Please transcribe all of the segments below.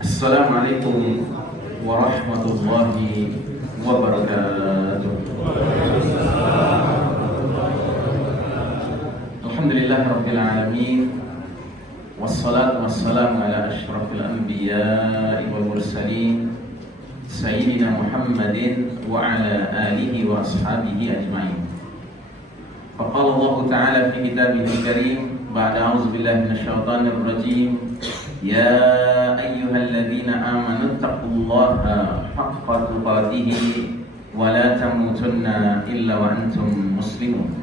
Assalamualaikum warahmatullahi wabarakatuh. Alhamdulillah rabbil alamin. Wassalatu wassalamu ala asyrafil anbiya'i wal mursalin Sayyidina Muhammadin wa ala alihi wa ashabihi ajma'in. Faqala Allah Ta'ala fi kitabihil karim ba'da a'udzu billahi minasyaitonir rajim. Ya ayyuhalladzina amanu taqullaha haqqa tuqatih wa la tamutunna illa wa antum muslimun.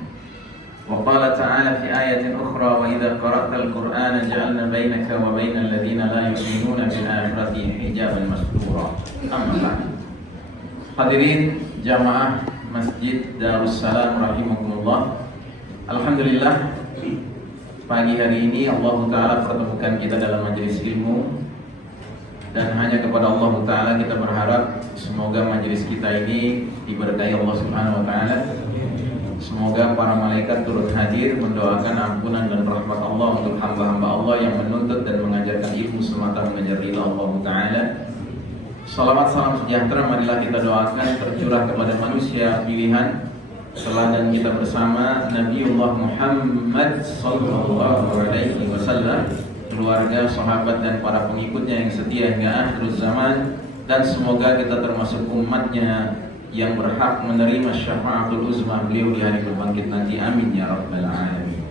Wa qala ta'ala fi ayatin ukhra wa idza qara'tal qur'ana ja'alna bainaka wa bainal ladzina la yu'minuna bil akhirati hijaban mastura. Amma ba'd. Hadirin jamaah Masjid Darussalam rahimakumullah. Alhamdulillah, pagi hari ini Allah Ta'ala pertemukan kita dalam majelis ilmu. Dan hanya kepada Allah Ta'ala kita berharap semoga majelis kita ini diberkahi Allah Subhanahu Wa Ta'ala. Semoga para malaikat turut hadir mendoakan ampunan dan rahmat Allah untuk hamba-hamba Allah yang menuntut dan mengajarkan ilmu semata mengejar ridha Allah Ta'ala. Salawat salam sejahtera marilah kita doakan tercurah kepada manusia pilihan teladan kita bersama Nabiullah Muhammad sallallahu alaihi wasallam, keluarga, sahabat dan para pengikutnya yang setia hingga akhir zaman, dan semoga kita termasuk umatnya yang berhak menerima syafaatul uzma beliau di hari berbangkit nanti. Amin ya rabbal alamin.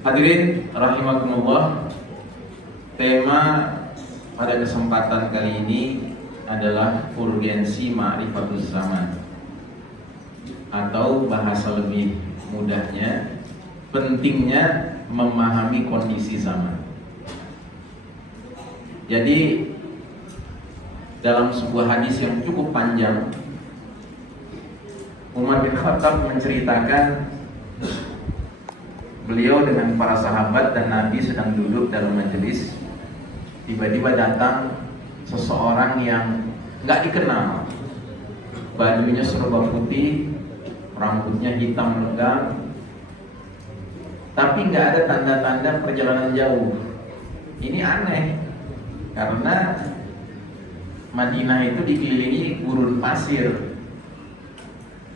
Hadirin rahimakumullah, tema pada kesempatan kali ini adalah urgensi ma'rifatuz zaman, atau bahasa lebih mudahnya, pentingnya memahami kondisi zaman. Jadi dalam sebuah hadis yang cukup panjang, Umar bin Khattab menceritakan beliau dengan para sahabat dan Nabi sedang duduk dalam majelis. Tiba-tiba datang seseorang yang nggak dikenal, bajunya serba putih, rambutnya hitam legam, tapi nggak ada tanda-tanda perjalanan jauh. Ini aneh, karena Madinah itu dikelilingi gurun pasir.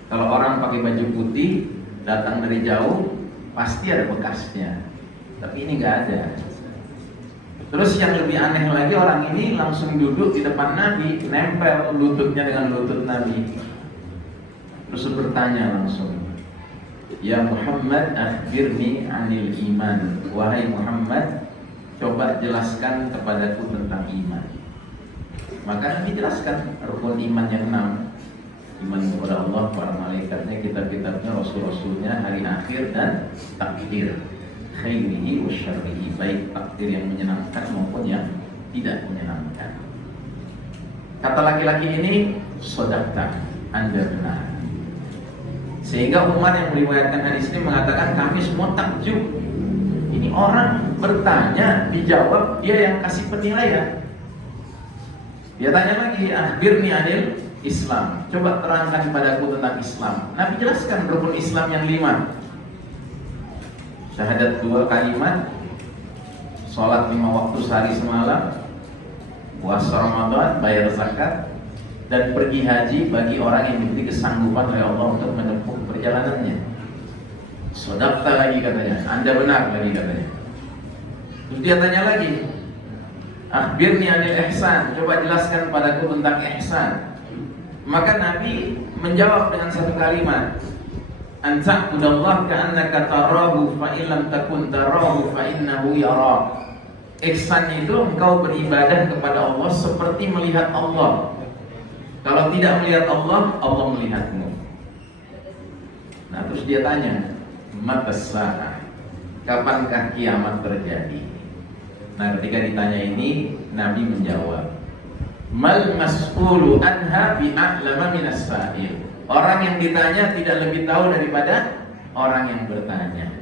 Kalau orang pakai baju putih datang dari jauh pasti ada bekasnya, tapi ini nggak ada. Terus yang lebih aneh lagi, orang ini langsung duduk di depan Nabi, nempel lututnya dengan lutut Nabi. Terus bertanya langsung, Ya Muhammad akhbirni anil iman. Wahai Muhammad, coba jelaskan kepadaku tentang iman. Maka Nabi jelaskan rukun iman yang 6. Iman kepada Allah, para malaikatnya, kitab-kitabnya, rasul-rasulnya, hari akhir, dan takdir, khairihi wa syarrihi, baik takdir yang menyenangkan maupun yang tidak menyenangkan. Kata laki-laki ini, sodaqta, Anda benar. Sehingga Umar yang meriwayatkan hadis ini mengatakan, kami semua takjub. Ini orang bertanya, dijawab, dia yang kasih penilaian. Dia tanya lagi, akhbirni anil Islam. Coba terangkan padaku tentang Islam. Nabi jelaskan rukun Islam yang 5. Syahadat 2 kalimat, sholat 5 waktu sehari semalam, puasa Ramadan, bayar zakat, dan pergi haji bagi orang yang diberi kesanggupan oleh Allah untuk menempuh perjalanannya. Sodaqta lagi katanya, Anda benar lagi katanya. Terus dia tanya lagi, akhbirni anil ihsan, coba jelaskan padaku tentang ihsan. Maka Nabi menjawab dengan satu kalimat, an ta'budallah ka'annaka tarahu fa illam takun tarahu fa innahu yarak. Ihsan itu engkau beribadah kepada Allah seperti melihat Allah. Kalau tidak melihat Allah, Allah melihatmu. Nah, terus dia tanya, matas sa'ah, kapankah kiamat terjadi? Nah, ketika ditanya ini, Nabi menjawab, mal mas'ulu anha bi'a'lama minas sa'il. Orang yang ditanya tidak lebih tahu daripada orang yang bertanya.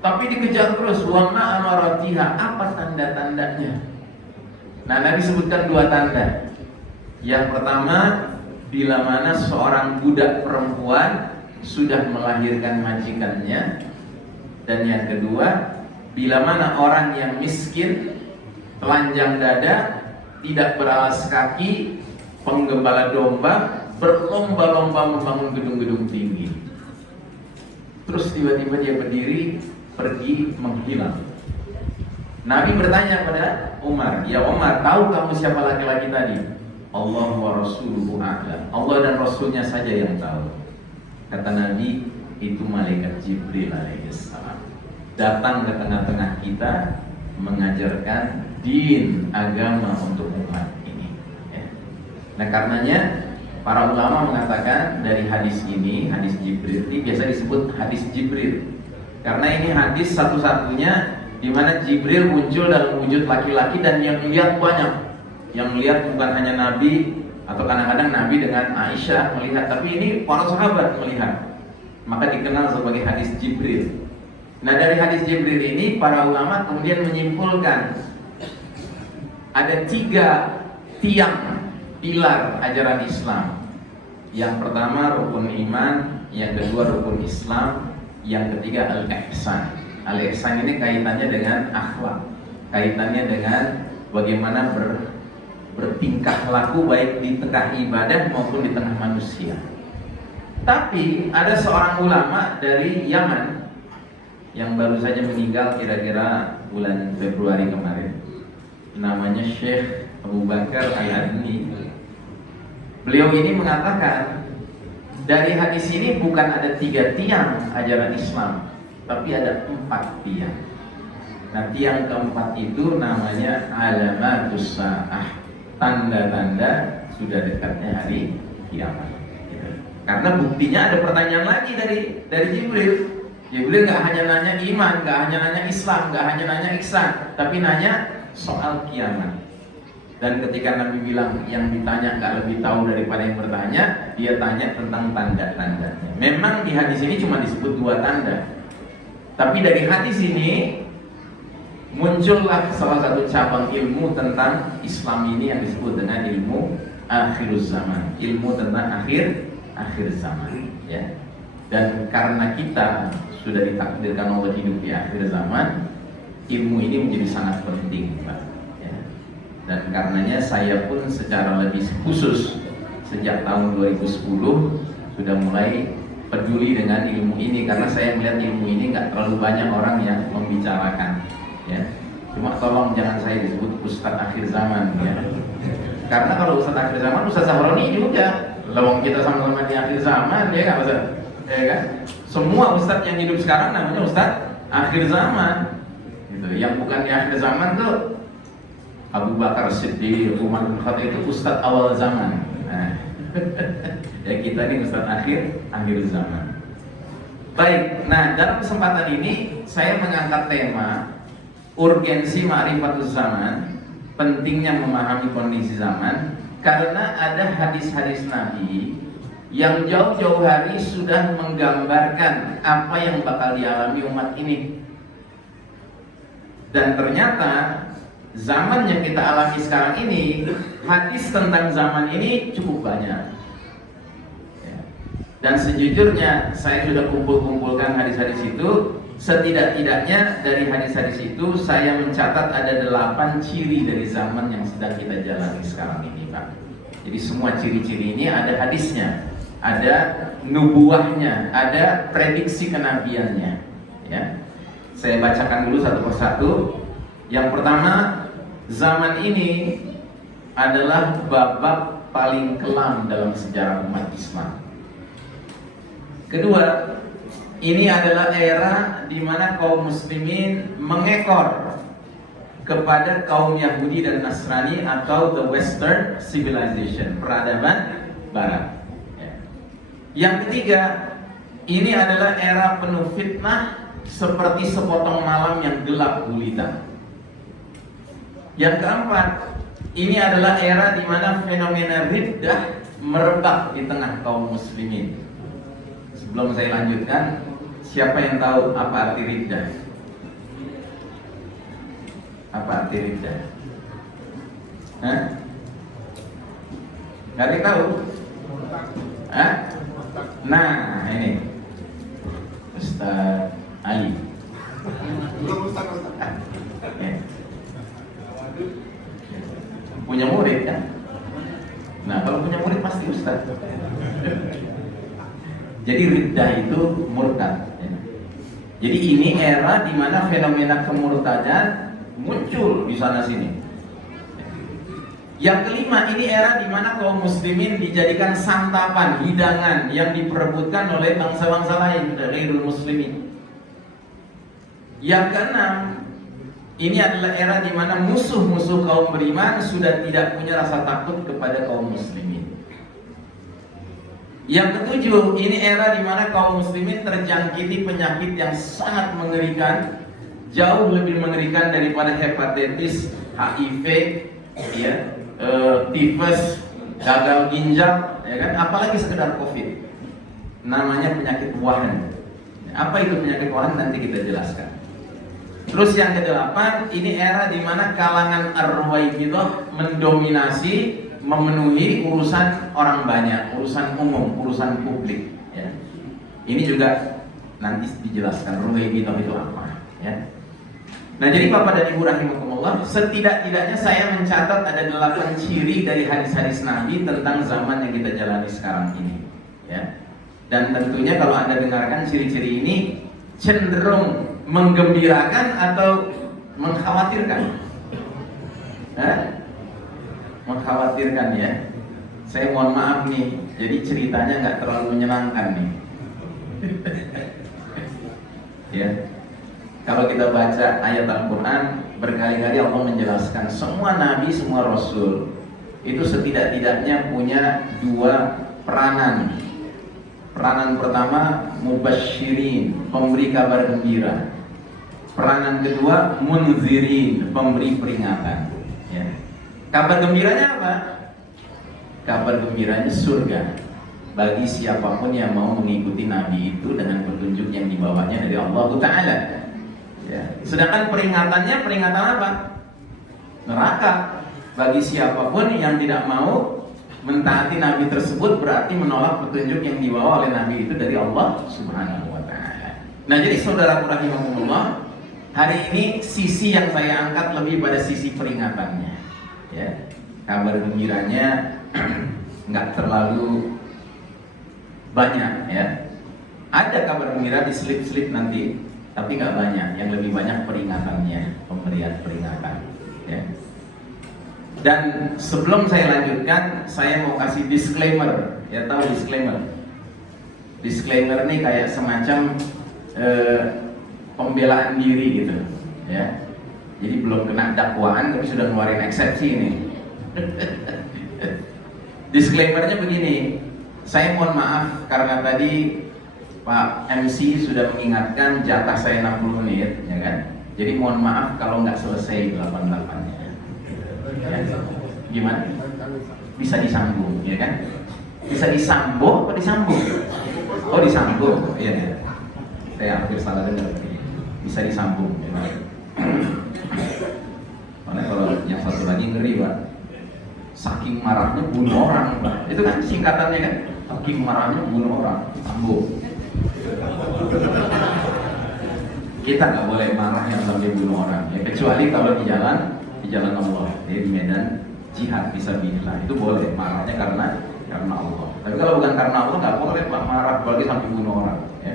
Tapi dikejar terus, wa ma amaratiha, apa tanda-tandanya? Nah, Nabi sebutkan 2 tanda. Yang pertama, bila mana seorang budak perempuan sudah melahirkan majikannya. Dan yang kedua, bila mana orang yang miskin telanjang dada, tidak beralas kaki, penggembala domba, berlomba-lomba membangun gedung-gedung tinggi. Terus tiba-tiba dia berdiri, pergi, menghilang. Nabi bertanya pada Umar, "Ya Umar, tahu kamu siapa laki-laki tadi?" "Allah wa rasuluhu a'lam." Allah dan Rasulnya saja yang tahu. Kata Nabi, itu malaikat Jibril alaihissalam. Datang ke tengah-tengah kita, mengajarkan din agama untuk umat ini. Nah karenanya para ulama mengatakan dari hadis ini, hadis Jibril ini biasa disebut hadis Jibril, karena ini hadis satu-satunya di mana Jibril muncul dalam wujud laki-laki dan yang melihat banyak. Yang melihat bukan hanya Nabi, atau kadang-kadang Nabi dengan Aisyah melihat, tapi ini para sahabat melihat. Maka dikenal sebagai hadis Jibril. Nah dari hadis Jibril ini para ulama kemudian menyimpulkan ada 3 tiang pilar ajaran Islam. Yang pertama rukun iman, yang kedua rukun Islam, yang ketiga al-ihsan. Al-ihsan ini kaitannya dengan akhlak, kaitannya dengan bagaimana bertingkah laku baik di tengah ibadah maupun di tengah manusia. Tapi ada seorang ulama dari Yaman yang baru saja meninggal kira-kira bulan Februari kemarin. Namanya Syekh Abu Bakar Al-Adni. Beliau ini mengatakan dari hadis ini bukan ada 3 tiang ajaran Islam, tapi ada 4 tiang. Nah tiang keempat itu namanya alamatus sa'ah, tanda-tanda sudah dekatnya hari kiamat. Karena buktinya ada pertanyaan lagi dari Jibril. Jibril nggak hanya nanya iman, nggak hanya nanya Islam, nggak hanya nanya ihsan, tapi nanya soal kiamat. Dan ketika Nabi bilang yang ditanya nggak lebih tahu daripada yang bertanya, dia tanya tentang tanda-tandanya. Memang di hadis ini cuma disebut 2 tanda, tapi dari hadis ini muncullah salah satu cabang ilmu tentang Islam ini yang disebut dengan ilmu akhiruz zaman, ilmu tentang akhir zaman, ya. Dan karena kita sudah ditakdirkan Allah hidup di akhir zaman, ilmu ini menjadi sangat penting, Pak. Ya. Dan karenanya saya pun secara lebih khusus sejak tahun 2010 sudah mulai peduli dengan ilmu ini, karena saya melihat ilmu ini nggak terlalu banyak orang yang membicarakan, ya. Cuma tolong jangan saya disebut Ustadz akhir zaman, ya. Karena kalau Ustadz akhir zaman, Ustadz Sahroni juga, lawang kita sama-sama di akhir zaman, ya nggak Ustadz? Ya kan? Semua Ustadz yang hidup sekarang namanya Ustadz akhir zaman. Gitu. Yang bukan di akhir zaman tuh Abu Bakar Siddiq, Umar bin Khattab itu Ustadz awal zaman. Nah, ya kita ini Ustadz akhir zaman. Baik, nah dalam kesempatan ini saya mengangkat tema urgensi ma'rifatuz zaman, pentingnya memahami kondisi zaman, karena ada hadis-hadis Nabi yang jauh-jauh hari sudah menggambarkan apa yang bakal dialami umat ini. Dan ternyata zaman yang kita alami sekarang ini, hadis tentang zaman ini cukup banyak. Dan sejujurnya saya sudah kumpulkan hadis-hadis itu. Setidak-tidaknya dari hadis-hadis itu saya mencatat ada 8 ciri dari zaman yang sedang kita jalani sekarang ini, Pak. Jadi semua ciri-ciri ini ada hadisnya, ada nubuahnya, ada prediksi kenabiannya, ya. Saya bacakan dulu satu persatu. Yang pertama, zaman ini adalah babak paling kelam dalam sejarah umat Islam. Kedua, ini adalah era di mana kaum muslimin mengekor kepada kaum Yahudi dan Nasrani atau the Western Civilization, peradaban Barat. Yang ketiga, ini adalah era penuh fitnah seperti sepotong malam yang gelap gulita. Yang keempat, ini adalah era di mana fenomena riddah merebak di tengah kaum muslimin. Sebelum saya lanjutkan, siapa yang tahu apa arti riddah? Apa arti riddah? Hah? Gak ada yang tahu? Hah? Nah, ini Ustaz Ali. punya murid kan. Nah kalau punya murid pasti ustaz. Jadi riddah itu murtad. Jadi ini era di mana fenomena kemurtadan muncul di sana sini. Yang kelima, ini era di mana kaum muslimin dijadikan santapan, hidangan yang diperebutkan oleh bangsa-bangsa lain dari muslimin. Yang keenam, ini adalah era di mana musuh-musuh kaum beriman sudah tidak punya rasa takut kepada kaum muslimin. Yang ketujuh, ini era di mana kaum muslimin terjangkiti penyakit yang sangat mengerikan, jauh lebih mengerikan daripada hepatitis, HIV, ya, tifus, gagal ginjal, ya kan? Apalagi sekedar COVID. Namanya penyakit Wuhan. Apa itu penyakit Wuhan? Nanti kita jelaskan. Terus yang kedelapan, ini era di mana kalangan ar-Ruwaibidah mendominasi, memenuhi urusan orang banyak, urusan umum, urusan publik. Ya. Ini juga nanti dijelaskan Ruwaibidah itu apa. Ya. Nah jadi Bapak dan Ibu rahimakumullah, setidak-tidaknya saya mencatat ada 8 ciri dari hadis-hadis Nabi tentang zaman yang kita jalani sekarang ini. Ya. Dan tentunya kalau Anda dengarkan ciri-ciri ini cenderung menggembirakan atau mengkhawatirkan? Mengkhawatirkan ya. Saya mohon maaf nih, jadi ceritanya nggak terlalu menyenangkan nih. Ya. Kalau kita baca ayat Al-Quran, berkali-kali Allah menjelaskan semua nabi, semua rasul itu setidak-tidaknya punya 2 peranan. Peranan pertama, mubasyirin, pemberi kabar gembira. Peranan kedua, munzirin, pemberi peringatan. Ya. Kabar gembiranya apa? Kabar gembiranya surga bagi siapapun yang mau mengikuti nabi itu dengan petunjuk yang dibawanya dari Allah Ta'ala. Ya. Sedangkan peringatan apa? Neraka bagi siapapun yang tidak mau mentaati nabi tersebut, berarti menolak petunjuk yang dibawa oleh nabi itu dari Allah Subhanahu wa Ta'ala. Nah, jadi saudaraku rahimahumullah, hari ini sisi yang saya angkat lebih pada sisi peringatannya. Ya, kabar gembiranya nggak terlalu banyak ya. Ada kabar gembira di slip-slip nanti, tapi nggak banyak. Yang lebih banyak peringatannya, pemberian peringatan. Ya. Dan sebelum saya lanjutkan, saya mau kasih disclaimer. Ya, tahu disclaimer? Disclaimer ini kayak semacam pembelaan diri gitu. Ya. Jadi belum kena dakwaan tapi sudah ngeluarin eksepsi ini. Disclaimernya begini, saya mohon maaf karena tadi Pak MC sudah mengingatkan jatah saya 60 menit, ya kan? Jadi mohon maaf kalau nggak selesai 88-nya. Ya. Gimana? Bisa disambung, ya kan? Bisa disambung atau disambung? Oh disambung, iya ya. Saya hampir salah dengar. Bisa disambung. Ya. Karena kalau yang satu lagi ngeri Pak, saking marahnya bunuh orang Pak. Itu kan singkatannya kan, saking marahnya bunuh orang, sambung. Kita nggak boleh marah yang sampai bunuh orang, ya, kecuali kalau di jalan Allah, ya, di medan jihad fisabilillah itu boleh marahnya karena Allah. Tapi kalau bukan karena Allah nggak boleh Pak marah, apalagi sampai bunuh orang. Ya.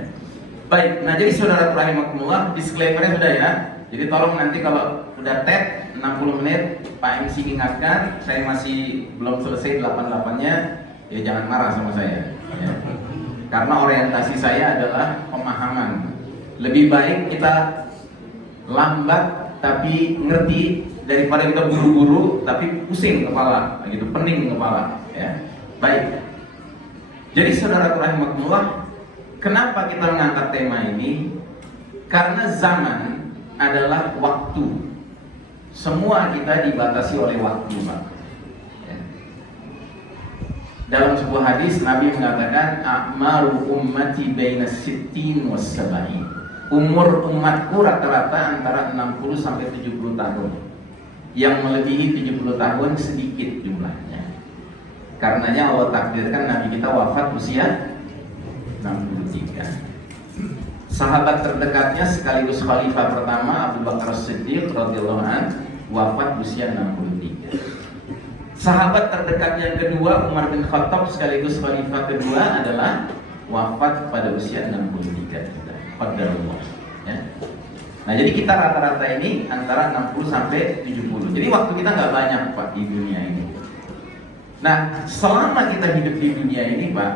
Baik, nah jadi saudara rahimakumullah, disclaimernya sudah ya. Jadi tolong nanti kalau udah tag 60 menit Pak MC ingatkan, saya masih belum selesai 88-nya, ya jangan marah sama saya ya. Karena orientasi saya adalah pemahaman. Lebih baik kita lambat tapi ngerti daripada kita buru-buru tapi pusing kepala gitu, pening kepala ya. Baik. Jadi saudara rahimakumullah, kenapa kita mengangkat tema ini? Karena zaman adalah waktu. Semua kita dibatasi oleh waktu, Pak. Ya. Dalam sebuah hadis Nabi mengatakan a'maru ummati baina sittin was sab'in. Umur umatku rata-rata antara 60 sampai 70 tahun. Yang melebihi 70 tahun sedikit jumlahnya. Karenanya Allah takdirkan Nabi kita wafat usia 63. Sahabat terdekatnya sekaligus khalifah pertama Abu Bakar As-Siddiq radhiyallahu anhu wafat usia 63. Sahabat terdekat yang kedua, Umar bin Khattab sekaligus khalifah kedua, adalah wafat pada usia 63. Qadarullah. Ya. Nah, jadi kita rata-rata ini antara 60 sampai 70. Jadi waktu kita nggak banyak, Pak, di dunia ini. Nah, selama kita hidup di dunia ini, Pak,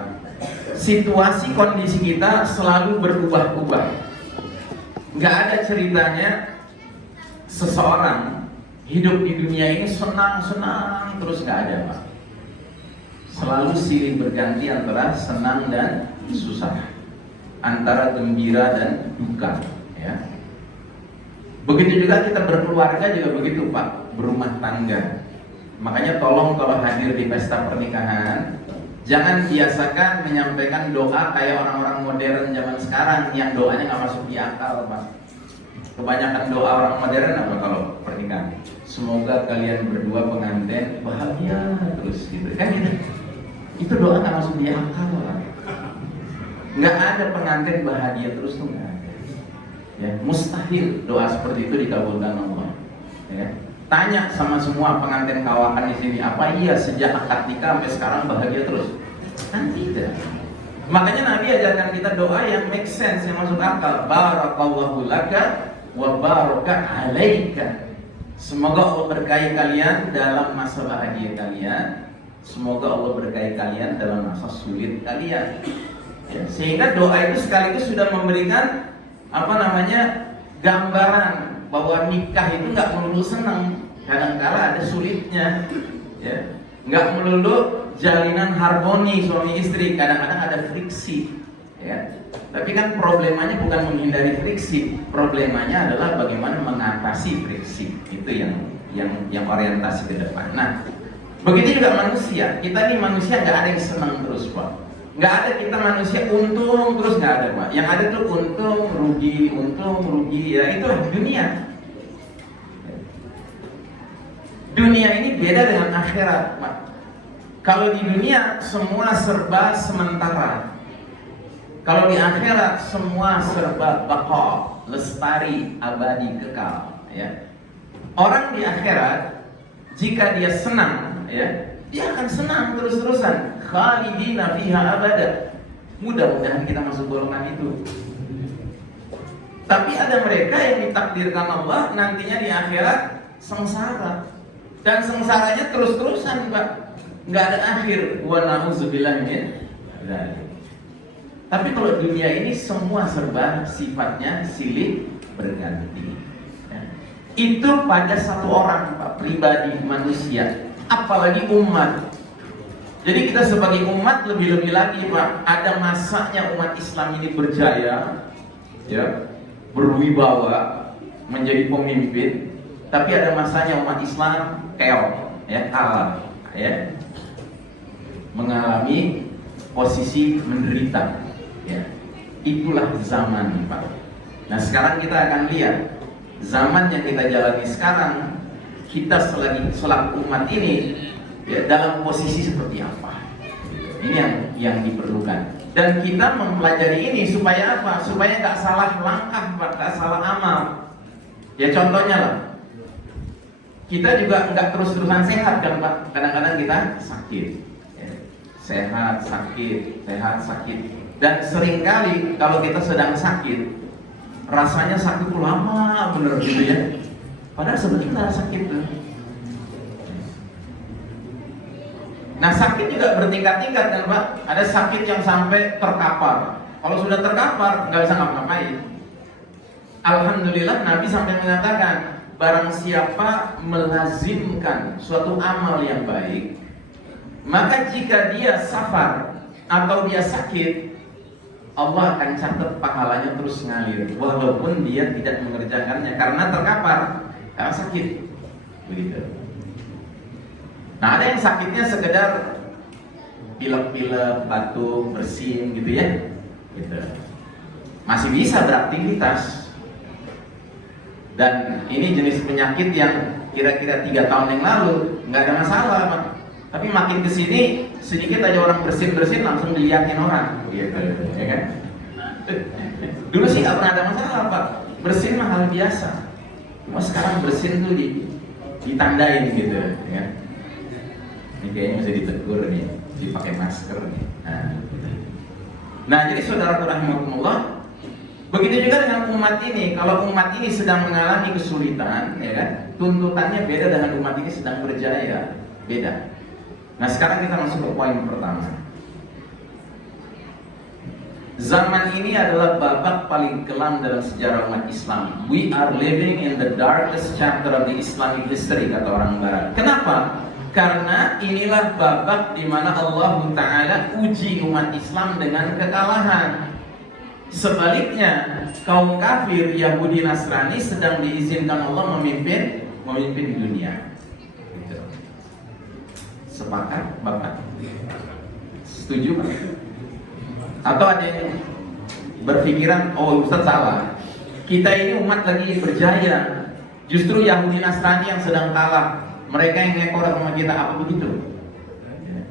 situasi kondisi kita selalu berubah-ubah. Nggak ada ceritanya seseorang hidup di dunia ini senang-senang terus, nggak ada, Pak. Selalu silih berganti antara senang dan susah, antara gembira dan duka, ya. Begitu juga kita berkeluarga juga begitu, Pak, berumah tangga. Makanya tolong kalau hadir di pesta pernikahan, jangan biasakan menyampaikan doa kayak orang-orang modern zaman sekarang yang doanya nggak masuk di akal, Pak. Kebanyakan doa orang modern apa kalau pernikahan? Semoga kalian berdua pengantin bahagia terus, gitu kan, gitu. Itu doa nggak masuk di akal, Pak. Nggak ada pengantin bahagia terus tuh, nggak ada. Ya, mustahil doa seperti itu dikabulkan Allah. Ya. Tanya sama semua pengantin kawakan di sini, apa iya sejak akad nikah sampai sekarang bahagia terus? Kan tidak. Makanya Nabi ajarkan kita doa yang make sense, yang masuk akal. Barakallahu laka wa baraka alaika. Semoga Allah berkahi kalian dalam masa bahagia kalian. Semoga Allah berkahi kalian dalam masa sulit kalian. Ya, sehingga doa itu sekaligus sudah memberikan gambaran bahwa nikah itu nggak melulu senang, kadangkala ada sulitnya, ya. Nggak melulu jalinan harmoni suami istri, kadang-kadang ada friksi, ya. Tapi kan problemanya bukan menghindari friksi, problemanya adalah bagaimana mengatasi friksi. Itu yang orientasi ke depan. Nah, begitu juga manusia. Kita ini manusia nggak ada yang senang terus, Pak. Nggak ada kita manusia untung terus, nggak ada, Pak. Yang ada tuh untung rugi, ya itulah dunia. Dunia ini beda dengan akhirat, Pak. Kalau di dunia semua serba sementara. Kalau di akhirat semua serba baqa, lestari, abadi, kekal, ya. Orang di akhirat jika dia senang, ya, dia akan senang terus-terusan, khalidina fiha abada. Mudah-mudahan kita masuk golongan itu. Tapi ada mereka yang ditakdirkan Allah nantinya di akhirat sengsara, dan sengsaranya terus-terusan, Pak, nggak ada akhir. Wa na'udzubillah min dzalik. Tapi kalau dunia ini semua serba sifatnya silih berganti. Itu pada satu orang, Pak, pribadi manusia, apalagi umat. Jadi kita sebagai umat lebih-lebih lagi, Pak, ada masanya umat Islam ini berjaya, ya, berwibawa, menjadi pemimpin. Tapi ada masanya umat Islam keok, ya, kalah, ya, mengalami posisi menderita, ya. Itulah zaman, Pak. Nah, sekarang kita akan lihat zaman yang kita jalani sekarang, kita selaku umat ini, ya, dalam posisi seperti apa. Ini yang diperlukan. Dan kita mempelajari ini supaya apa? Supaya nggak salah langkah, nggak salah amal. Ya, contohnya lah, kita juga nggak terus-terusan sehat, kan, Pak. Kadang-kadang kita sakit, ya. Sehat, sakit. Dan seringkali kalau kita sedang sakit, rasanya sakit lama bener gitu, ya. Padahal sebentar sakit tuh. Nah, sakit juga bertingkat-tingkat, kan, Pak. Ada sakit yang sampai terkapar. Kalau sudah terkapar nggak bisa ngapa-ngapain. Alhamdulillah Nabi sampai mengatakan, barang siapa melazimkan suatu amal yang baik, maka jika dia safar atau dia sakit, Allah akan catat pahalanya terus ngalir, walaupun dia tidak mengerjakannya karena terkapar, karena sakit, begitu. Nah, ada yang sakitnya sekedar pilek-pilek, batuk, bersin, gitu, ya, gitu. Masih bisa beraktivitas. Dan ini jenis penyakit yang kira-kira 3 tahun yang lalu nggak ada masalah, Pak. Tapi makin kesini sedikit aja orang bersin langsung dilihatin orang, gitu, ya kan? Dulu sih nggak pernah ada masalah, Pak. Bersin mah hal biasa. Cuma sekarang bersin tuh ditandain, gitu, ya. Ini kayaknya mesti ditegur nih, dipakai masker nih. Nah, jadi saudaraku rahimakumullah, begitu juga dengan umat ini. Kalau umat ini sedang mengalami kesulitan, ya kan, tuntutannya beda dengan umat ini sedang berjaya, beda. Nah, sekarang kita masuk ke poin pertama. Zaman ini adalah babak paling kelam dalam sejarah umat Islam. We are living in the darkest chapter of the Islamic history, kata orang Barat. Kenapa? Karena inilah babak di mana Allah Ta'ala uji umat Islam dengan kekalahan. Sebaliknya, kaum kafir Yahudi Nasrani sedang diizinkan Allah memimpin dunia. Gitu. Sepakat, Bapak? Setuju, Pak? Atau ada yang berpikiran, oh Ustaz salah, kita ini umat lagi berjaya, justru Yahudi Nasrani yang sedang kalah, mereka yang ngekor sama kita, apa begitu?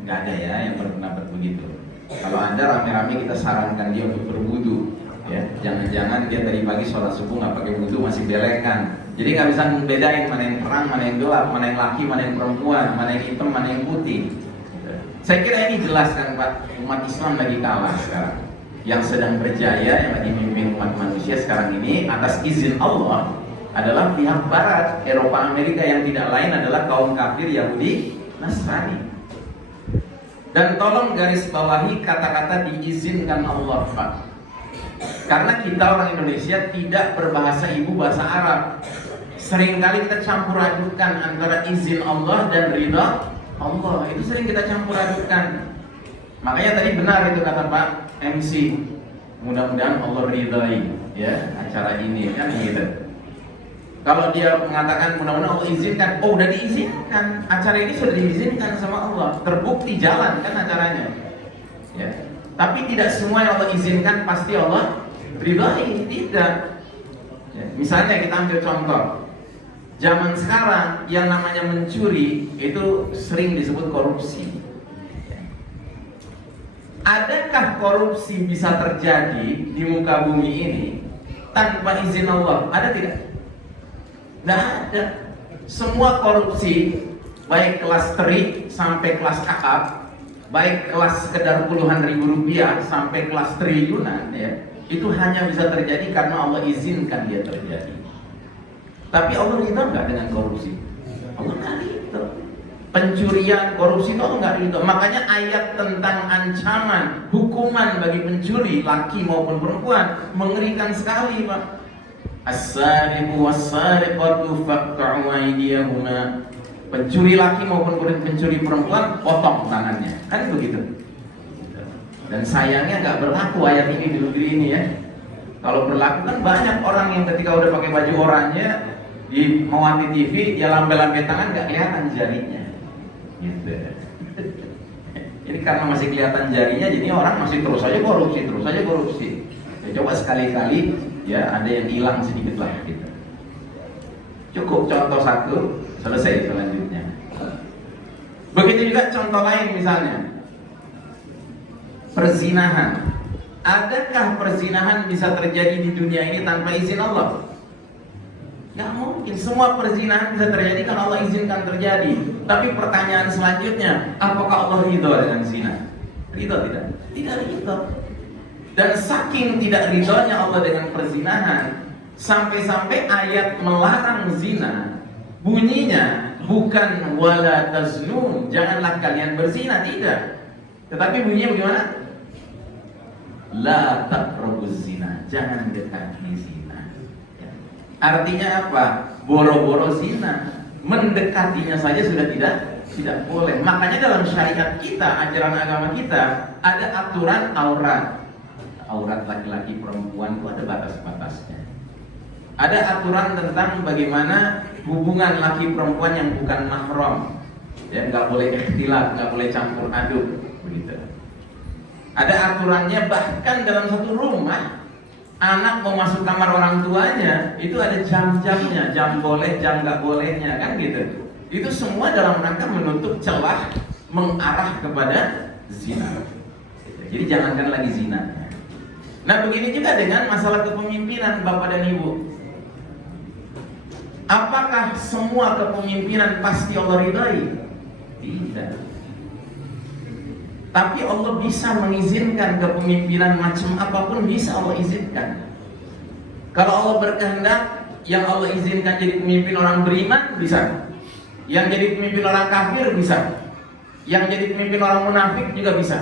Nggak ada ya yang berpendapat begitu. Kalau Anda rame-rame kita sarankan dia untuk berwudu, ya, jangan-jangan dia tadi pagi sholat subuh nggak pakai wudu masih belengan, jadi nggak bisa membedain mana yang terang, mana yang gelap, mana yang laki, mana yang perempuan, mana yang hitam, mana yang putih. Saya kira ini jelas kan Pak, umat Islam lagi kalah sekarang. Yang sedang berjaya, yang lagi memimpin umat manusia sekarang ini atas izin Allah adalah pihak Barat, Eropa, Amerika, yang tidak lain adalah kaum kafir Yahudi Nasrani. Dan tolong garis bawahi kata-kata diizinkan Allah, Pak. Karena kita orang Indonesia tidak berbahasa ibu bahasa Arab. Seringkali kita campur adukan antara izin Allah dan ridha Allah, itu sering kita campur adukan. Makanya tadi benar itu kata Pak MC, mudah-mudahan Allah ridhai ya acara ini, kan gitu. Kalau dia mengatakan mudah-mudahan Allah izinkan, oh udah diizinkan, acara ini sudah diizinkan sama Allah, terbukti jalan kan acaranya ya. Tapi tidak semua yang Allah izinkan pasti Allah ridhai, tidak ya. Misalnya kita ambil contoh, zaman sekarang yang namanya mencuri itu sering disebut korupsi. Adakah korupsi bisa terjadi di muka bumi ini tanpa izin Allah? Ada tidak? Tidak ada. Semua korupsi, baik kelas teri sampai kelas kakap, baik kelas sekedar puluhan ribu rupiah sampai kelas triliunan, ya, itu hanya bisa terjadi karena Allah izinkan dia terjadi. Tapi Allah ridha nggak dengan korupsi? Allah nggak ridha. Pencurian, korupsi itu Allah nggak ridha. Makanya ayat tentang ancaman hukuman bagi pencuri, laki maupun perempuan, mengerikan sekali, Pak. As-sariqu was-sariqatu faqta'u aydiyahuma. Pencuri laki maupun pencuri perempuan, potong tangannya. Kan begitu. Dan sayangnya nggak berlaku ayat ini di negeri ini ya. Kalau berlaku kan banyak orang yang ketika udah pakai baju oranye di Mawati TV, dia lambe-lambe tangan nggak kelihatan jarinya, gitu. Jadi karena masih kelihatan jarinya, jadi orang masih terus aja korupsi. Ya, coba sekali-kali ya ada yang hilang sedikit lah, gitu. Cukup contoh satu, selesai selanjutnya. Begitu juga contoh lain misalnya, perzinahan. Adakah perzinahan bisa terjadi di dunia ini tanpa izin Allah? Gak mungkin. Semua perzinahan bisa terjadi karena Allah izinkan terjadi. Tapi pertanyaan selanjutnya, apakah Allah ridho dengan zina? Ridho tidak? Tidak ridho. Dan saking tidak ridhonya Allah dengan perzinahan, sampai-sampai ayat melarang zina bunyinya bukan wala taznun, janganlah kalian berzina, tidak. Tetapi bunyinya bagaimana? La taqrabuz zina, jangan dekati zina. Artinya apa? Boro-boro zina, mendekatinya saja sudah tidak boleh. Makanya dalam syariat kita, ajaran agama kita, ada aturan aurat. Aurat laki-laki perempuan itu ada batas-batasnya. Ada aturan tentang bagaimana hubungan laki perempuan yang bukan mahram. Ya, nggak boleh ikhtilat, nggak boleh campur aduk, begitu. Ada aturannya, bahkan dalam satu rumah anak mau masuk kamar orang tuanya itu ada jam-jamnya, jam boleh, jam nggak bolehnya, kan gitu. Itu semua dalam rangka menutup celah mengarah kepada zina. Jadi jangankan lagi zina. Nah begini juga dengan masalah kepemimpinan Bapak dan Ibu. Apakah semua kepemimpinan pasti Allah ridhai? Tidak. Tapi Allah bisa mengizinkan kepemimpinan macam apapun, bisa Allah izinkan. Kalau Allah berkehendak, yang Allah izinkan jadi pemimpin orang beriman, bisa. Yang jadi pemimpin orang kafir, bisa. Yang jadi pemimpin orang munafik juga bisa.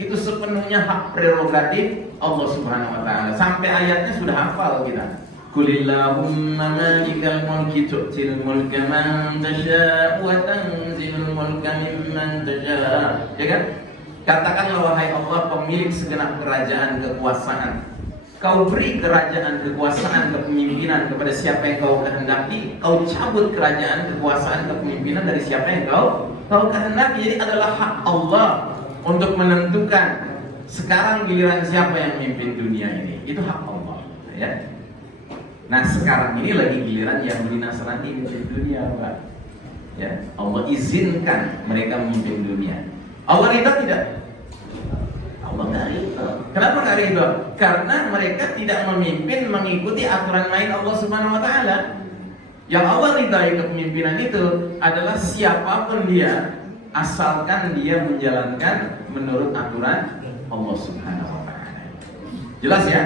Itu sepenuhnya hak prerogatif Allah Subhanahu wa ta'ala. Sampai ayatnya sudah hafal kita. Qulillahumma malikal mulki tu'til mulka man tasha' wa tanzilul mulka mimman tasha'. Ya kan? Katakanlah wahai Allah, pemilik segenap kerajaan kekuasaan, Kau beri kerajaan kekuasaan kepemimpinan kepada siapa yang Kau kehendaki. Kau cabut kerajaan kekuasaan kepemimpinan dari siapa yang Kau kehendaki. Jadi adalah hak Allah untuk menentukan sekarang giliran siapa yang memimpin dunia ini. Itu hak Allah, ya. Nah sekarang ini lagi giliran Yahudi Nasrani memimpin dunia, Pak. Ya, Allah izinkan mereka memimpin dunia. Allah ridha tidak? Allah nggak ridha. Kenapa nggak ridha? Karena mereka tidak memimpin mengikuti aturan main Allah Subhanahu wa ta'ala. Yang Allah ridhai kepemimpinan itu adalah siapapun dia, asalkan dia menjalankan menurut aturan Allah Subhanahu wa ta'ala. Jelas ya?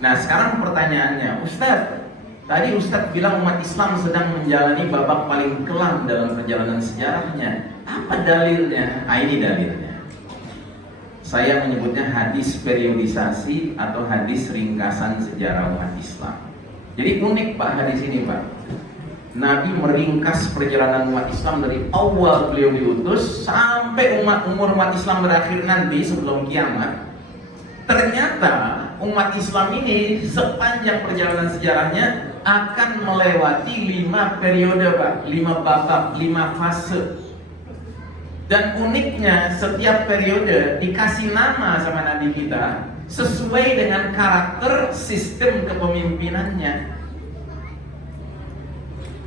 Nah sekarang pertanyaannya, Ustaz, tadi Ustaz bilang umat Islam sedang menjalani babak paling kelam dalam perjalanan sejarahnya. Apa dalilnya? Ini dalilnya. Saya menyebutnya hadis periodisasi atau hadis ringkasan sejarah umat Islam. Jadi unik Pak hadis ini Pak. Nabi meringkas perjalanan umat Islam dari awal beliau diutus sampai umur umat Islam berakhir nanti sebelum kiamat. Ternyata umat Islam ini sepanjang perjalanan sejarahnya akan melewati 5 periode Pak, 5 babak, 5 fase. Dan uniknya setiap periode dikasih nama sama Nabi kita sesuai dengan karakter sistem kepemimpinannya.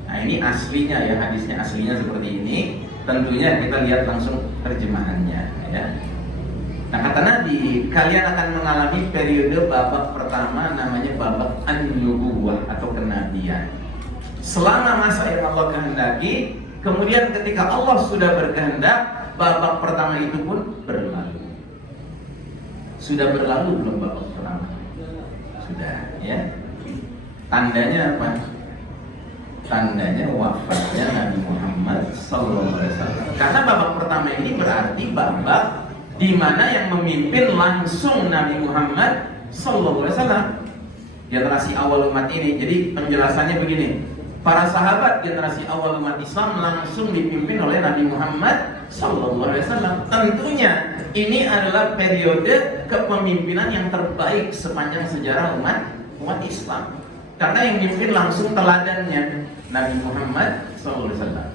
Nah ini aslinya ya, hadisnya aslinya seperti ini. Tentunya kita lihat langsung terjemahannya ya. Nah kata Nabi, kalian akan mengalami periode babak pertama namanya babak an-nubuwah atau kenabian. Selama masa yang Allah kehendaki, kemudian ketika Allah sudah berkehendak, babak pertama itu pun berlalu. Sudah berlalu belum babak pertama? Sudah ya. Tandanya apa? Tandanya wafatnya Nabi Muhammad SAW. Karena babak pertama ini berarti babak di mana yang memimpin langsung Nabi Muhammad SAW, generasi awal umat ini. Jadi penjelasannya begini, para sahabat generasi awal umat Islam langsung dipimpin oleh Nabi Muhammad SAW. Tentunya ini adalah periode kepemimpinan yang terbaik sepanjang sejarah umat Islam. Karena yang memimpin langsung teladannya Nabi Muhammad SAW.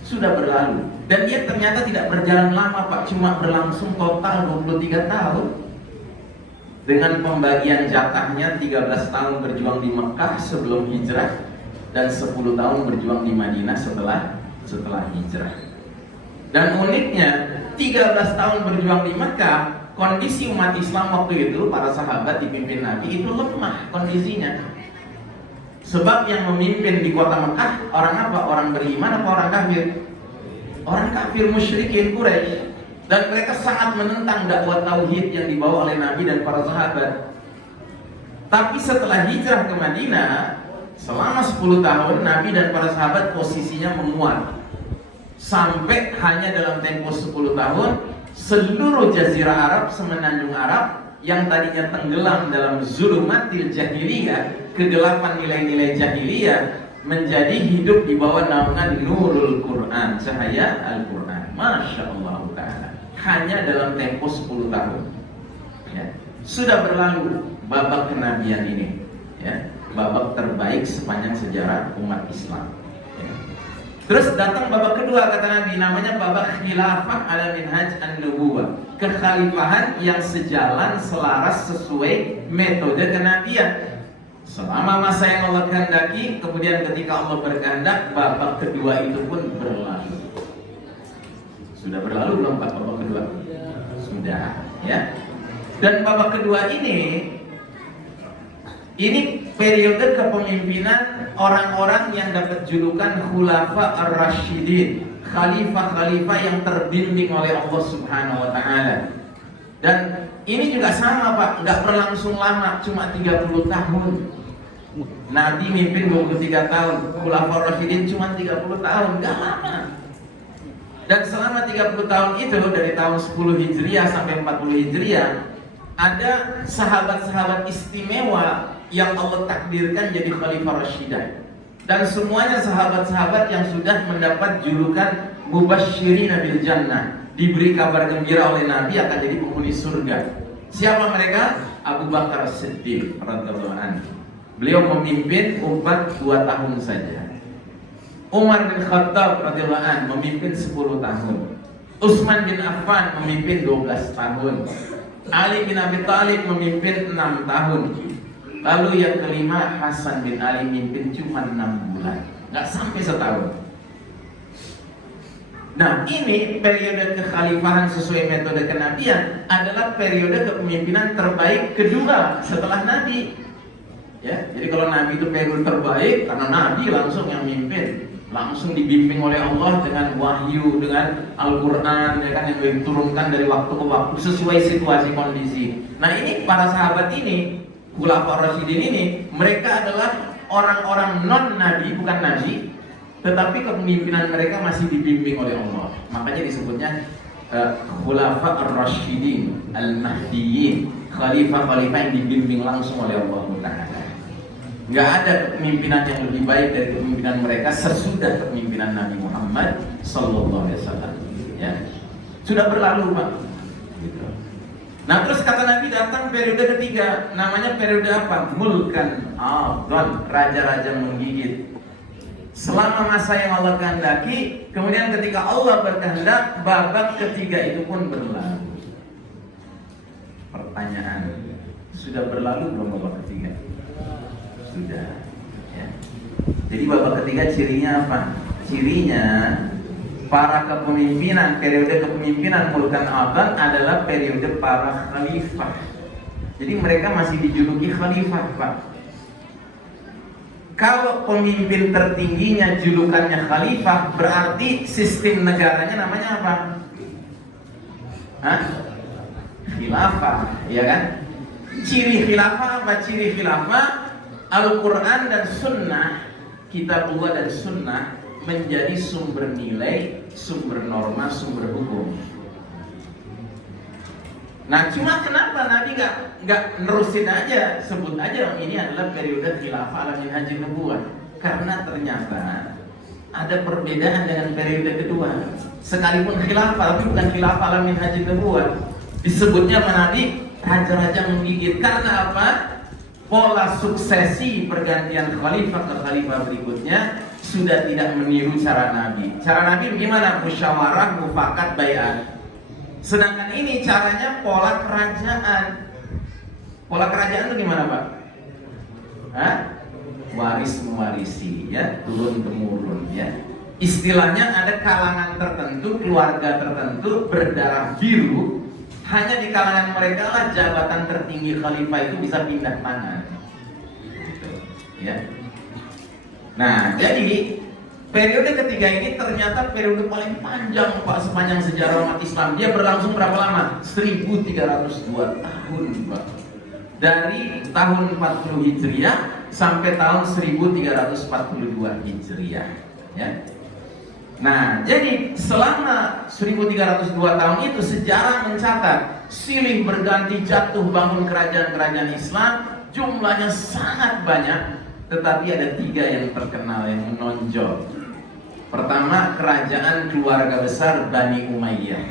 Sudah berlalu. Dan dia ternyata tidak berjalan lama Pak, cuma berlangsung total 23 tahun. Dengan pembagian jatahnya 13 tahun berjuang di Mekah sebelum hijrah dan 10 tahun berjuang di Madinah setelah hijrah. Dan uniknya 13 tahun berjuang di Mekah, kondisi umat Islam waktu itu, para sahabat dipimpin Nabi itu lemah kondisinya. Sebab yang memimpin di kota Mekah orang apa? Orang beriman apa orang kafir? Orang kafir musyrikin Quraisy. Dan mereka sangat menentang dakwah tauhid yang dibawa oleh Nabi dan para sahabat. Tapi setelah hijrah ke Madinah, selama 10 tahun Nabi dan para sahabat posisinya menguat. Sampai hanya dalam tempo 10 tahun seluruh jazirah Arab, semenanjung Arab yang tadinya tenggelam dalam zulumatil jahiliyah, kegelapan nilai-nilai jahiliyah, menjadi hidup di bawah naungan nurul Quran, cahaya Al-Quran. Masya Allah ta'ala. Hanya dalam tempo 10 tahun ya. Sudah berlalu babak kenabian ini ya. Babak terbaik sepanjang sejarah umat Islam ya. Terus datang babak kedua kata Nabi, namanya babak khilafah ala minhaj an-nubuwah, kekhalifahan yang sejalan selaras sesuai metode kenabian. Selama masa yang Allah kehendaki, kemudian ketika Allah berkehendak, babak kedua itu pun berlalu. Sudah berlalu belum Pak babak kedua? Sudah ya. Dan babak kedua ini periode kepemimpinan orang-orang yang dapat julukan Khulafa ar-Rasyidin, khalifah-khalifah yang terbimbing oleh Allah Subhanahu wa ta'ala. Dan ini juga sama Pak, nggak berlangsung lama, cuma 30 tahun. Nabi mimpin 23 tahun, Khulafaur Rasyidin cuma 30 tahun, nggak lama. Dan selama 30 tahun itu, dari tahun 10 Hijriah sampai 40 Hijriah, ada sahabat-sahabat istimewa yang Allah takdirkan jadi Khalifah Rasyidah. Dan semuanya sahabat-sahabat yang sudah mendapat julukan Mubasysyirina bil Jannah, diberi kabar gembira oleh Nabi akan jadi penghuni surga. Siapa mereka? Abu Bakar Siddiq radhiyallahu anhu. Beliau memimpin umat 2 tahun saja. Umar bin Khattab radhiyallahu anhu memimpin 10 tahun. Utsman bin Affan memimpin 12 tahun. Ali bin Abi Thalib memimpin 6 tahun. Lalu yang kelima, Hasan bin Ali memimpin cuma 6 bulan, nggak sampai setahun. Nah, ini periode kekhalifahan sesuai metode kenabian adalah periode kepemimpinan terbaik kedua setelah Nabi. Ya, jadi kalau Nabi itu periode terbaik karena Nabi langsung yang mimpin, langsung dibimbing oleh Allah dengan wahyu, dengan Al-Quran, ya kan, yang diturunkan dari waktu ke waktu sesuai situasi kondisi. Nah, ini para sahabat ini, Khulafaur Rasyidin ini, mereka adalah orang-orang non-nabi, bukan nabi, tetapi kepemimpinan mereka masih dibimbing oleh Allah. Makanya disebutnya Khulafaur Rasyidin Al-Mahdiyyin, khalifah-khalifah yang dibimbing langsung oleh Allah Ta'ala. Nggak ada kepemimpinan yang lebih baik dari kepemimpinan mereka sesudah kepemimpinan Nabi Muhammad Sallallahu Alaihi Wasallam. Ya, sudah berlalu Pak. Gitu. Nah, terus kata Nabi datang periode ketiga, namanya periode apa? Mulkan Adhan, raja-raja menggigit. Selama masa yang Allah kehendaki, kemudian ketika Allah berkehendak, babak ketiga itu pun berlalu. Pertanyaan, sudah berlalu belum babak ketiga? Sudah. Ya. Jadi babak ketiga cirinya apa? Cirinya para kepemimpinan, periode kepemimpinan Mulkan Adhan adalah periode para khalifah. Jadi mereka masih dijuluki khalifah, Pak. Kalau pemimpin tertingginya julukannya khalifah, berarti sistem negaranya namanya apa? Hah? Khilafah, ya kan? Ciri khilafah apa? Ciri khilafah Al-Quran dan Sunnah, Kitabullah dan Sunnah menjadi sumber nilai, sumber norma, sumber hukum. Nah, cuma kenapa Nabi nggak nerusin aja, sebut aja ini adalah periode khilafah ala minhajin nubuwah? Karena ternyata ada perbedaan dengan periode kedua. Sekalipun khilafah, tapi bukan khilafah ala minhajin nubuwah. Disebutnya Nabi raja-raja menggigit. Karena apa? Pola suksesi pergantian khalifah ke khalifah berikutnya sudah tidak meniru cara Nabi. Cara Nabi bagaimana? Musyawarah, mufakat, bai'at. Sedangkan ini caranya pola kerajaan. Pola kerajaan itu gimana, Pak? Hah? Waris mewarisi, ya, turun temurun, ya. Istilahnya ada kalangan tertentu, keluarga tertentu berdarah biru. Hanya di kalangan mereka lah jabatan tertinggi khalifah itu bisa pindah tangan. Gitu, ya. Nah, jadi periode ketiga ini ternyata periode paling panjang Pak sepanjang sejarah umat Islam. Dia berlangsung berapa lama? 1302 tahun Pak. Dari tahun 40 Hijriah sampai tahun 1342 Hijriah, ya. Nah, jadi selama 1302 tahun itu sejarah mencatat silih berganti jatuh bangun kerajaan-kerajaan Islam, jumlahnya sangat banyak, tetapi ada 3 yang terkenal yang menonjol. Pertama, kerajaan keluarga besar Bani Umayyah.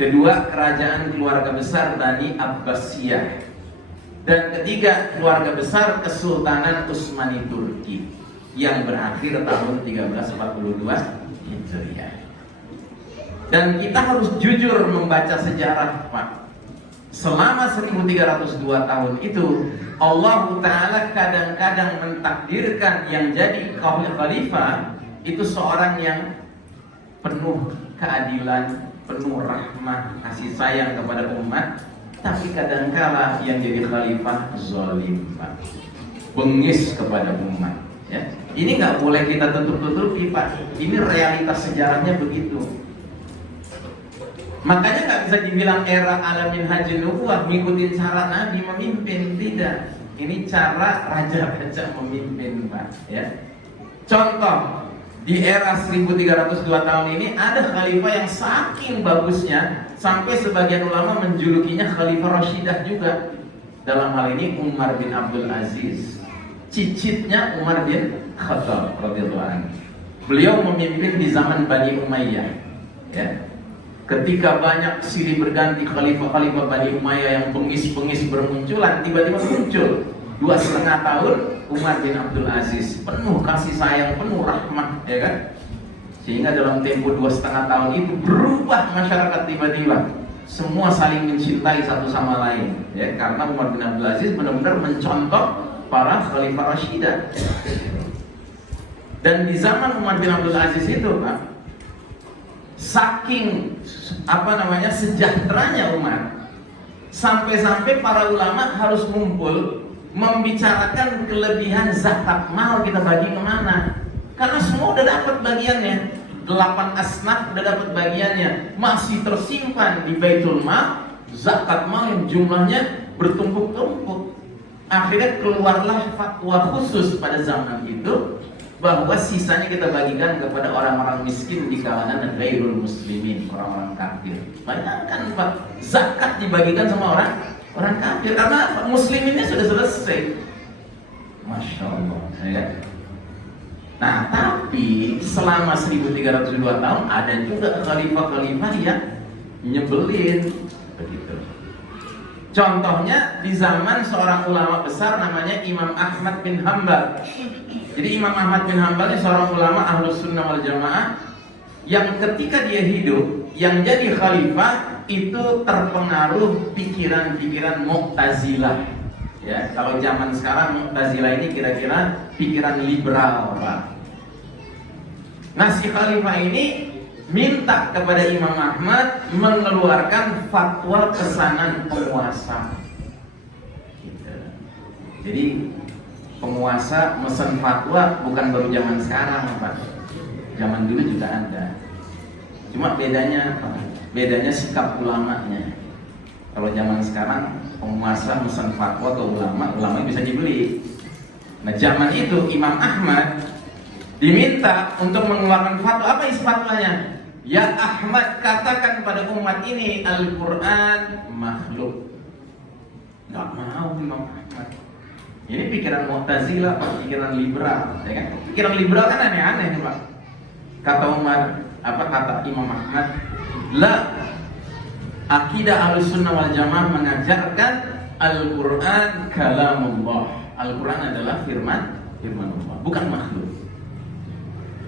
Kedua, kerajaan keluarga besar Bani Abbasiyah. Dan ketiga, keluarga besar Kesultanan Utsmani Turki yang berakhir tahun 1342 Hijriah. Dan kita harus jujur membaca sejarah, Pak. Selama 1302 tahun itu Allah Ta'ala kadang-kadang mentakdirkan yang jadi khalifah itu seorang yang penuh keadilan, penuh rahmah, kasih sayang kepada umat. Tapi kadangkala yang jadi khalifah zalim, Pak, bengis kepada umat, ya. Ini nggak boleh kita tutup-tutupi, Pak. Ini realitas sejarahnya begitu. Makanya nggak bisa dibilang era alamin haji nubuwah ngikutin cara Nabi memimpin, tidak. Ini cara raja-raja memimpin, Pak. Ya. Contoh, di era 1302 tahun ini ada khalifah yang saking bagusnya sampai sebagian ulama menjulukinya Khalifah Rashidah juga. Dalam hal ini Umar bin Abdul Aziz, cicitnya Umar bin Khattab radhiyallahu anhu. Beliau memimpin di zaman Bani Umayyah. Ya. Ketika banyak silih berganti khalifah-khalifah Bani Umayyah yang pengis-pengis bermunculan, tiba-tiba muncul 2,5 tahun Umar bin Abdul Aziz, penuh kasih sayang, penuh rahmat, ya kan? Sehingga dalam tempo 2,5 tahun itu berubah masyarakat tiba-tiba, semua saling mencintai satu sama lain, ya, karena Umar bin Abdul Aziz benar-benar mencontoh para khalifah Rashidah. Dan di zaman Umar bin Abdul Aziz itu, Pak, saking sejahteranya umat, sampai-sampai para ulama harus ngumpul membicarakan kelebihan zakat mal kita bagi kemana, karena semua udah dapat bagiannya. 8 asnaf udah dapat bagiannya, masih tersimpan di Baitul Mal zakat mal yang jumlahnya bertumpuk-tumpuk. Akhirnya keluarlah fatwa khusus pada zaman itu bahwa sisanya kita bagikan kepada orang-orang miskin di kalangan ghairul muslimin, orang-orang kafir. Bayangkan Pak, zakat dibagikan sama orang kafir karena musliminnya sudah selesai. Masya Allah, ya. Nah, tapi selama 1302 tahun ada juga khalifah-khalifah yang nyebelin begitu. Contohnya di zaman seorang ulama besar namanya Imam Ahmad bin Hanbal. Jadi Imam Ahmad bin Hanbal ini seorang ulama Ahlus Sunnah wal Jamaah yang ketika dia hidup, yang jadi khalifah itu terpengaruh pikiran-pikiran Mu'tazilah. Ya, kalau zaman sekarang Mu'tazilah ini kira-kira pikiran liberal, Pak. Nah, si khalifah ini minta kepada Imam Ahmad mengeluarkan fatwa pesanan penguasa. Gitu. Jadi penguasa mesen fatwa bukan baru zaman sekarang, Pak. Zaman dulu juga ada. Cuma bedanya apa? Bedanya sikap ulamanya. Kalau zaman sekarang penguasa mesen fatwa ke ulama, ulama bisa dibeli. Nah, zaman itu Imam Ahmad diminta untuk mengeluarkan fatwa. Apa isi fatwanya? Ya Ahmad, katakan pada umat ini Al-Quran makhluk. Gak mau Imam Ahmad. Ini pikiran Mu'tazilah, pikiran liberal, ya kan? Pikiran liberal kan aneh-aneh, Pak. Kata Imam Ahmad, la, akidah Ahlussunnah wal Jamaah mengajarkan Al-Quran kalamullah. Al-Quran adalah firman Allah, bukan makhluk.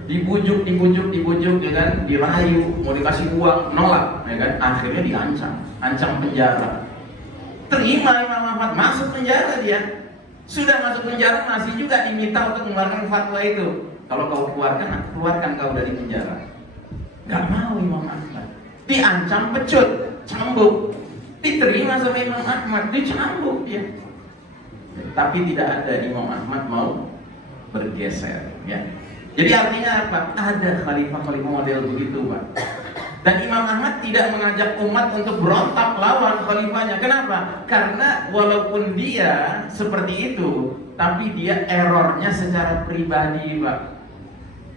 Dibujuk, ya kan, dirayu, mau dikasih uang, nolak, ya kan, akhirnya ancam penjara. Terima Imam Ahmad, masuk penjara dia. Sudah masuk penjara masih juga diminta untuk mengeluarkan fatwa itu. Kalau kau keluarkan kau dari penjara. Gak mau Imam Ahmad. Diancam pecut, cambuk. Diterima sama Imam Ahmad, dicambuk dia. Tapi tidak ada Imam Ahmad mau bergeser, ya. Jadi artinya apa? Ada khalifah-khalifah model begitu, Pak. Dan Imam Ahmad tidak mengajak umat untuk berontak lawan khalifahnya. Kenapa? Karena walaupun dia seperti itu, tapi dia errornya secara pribadi, Pak.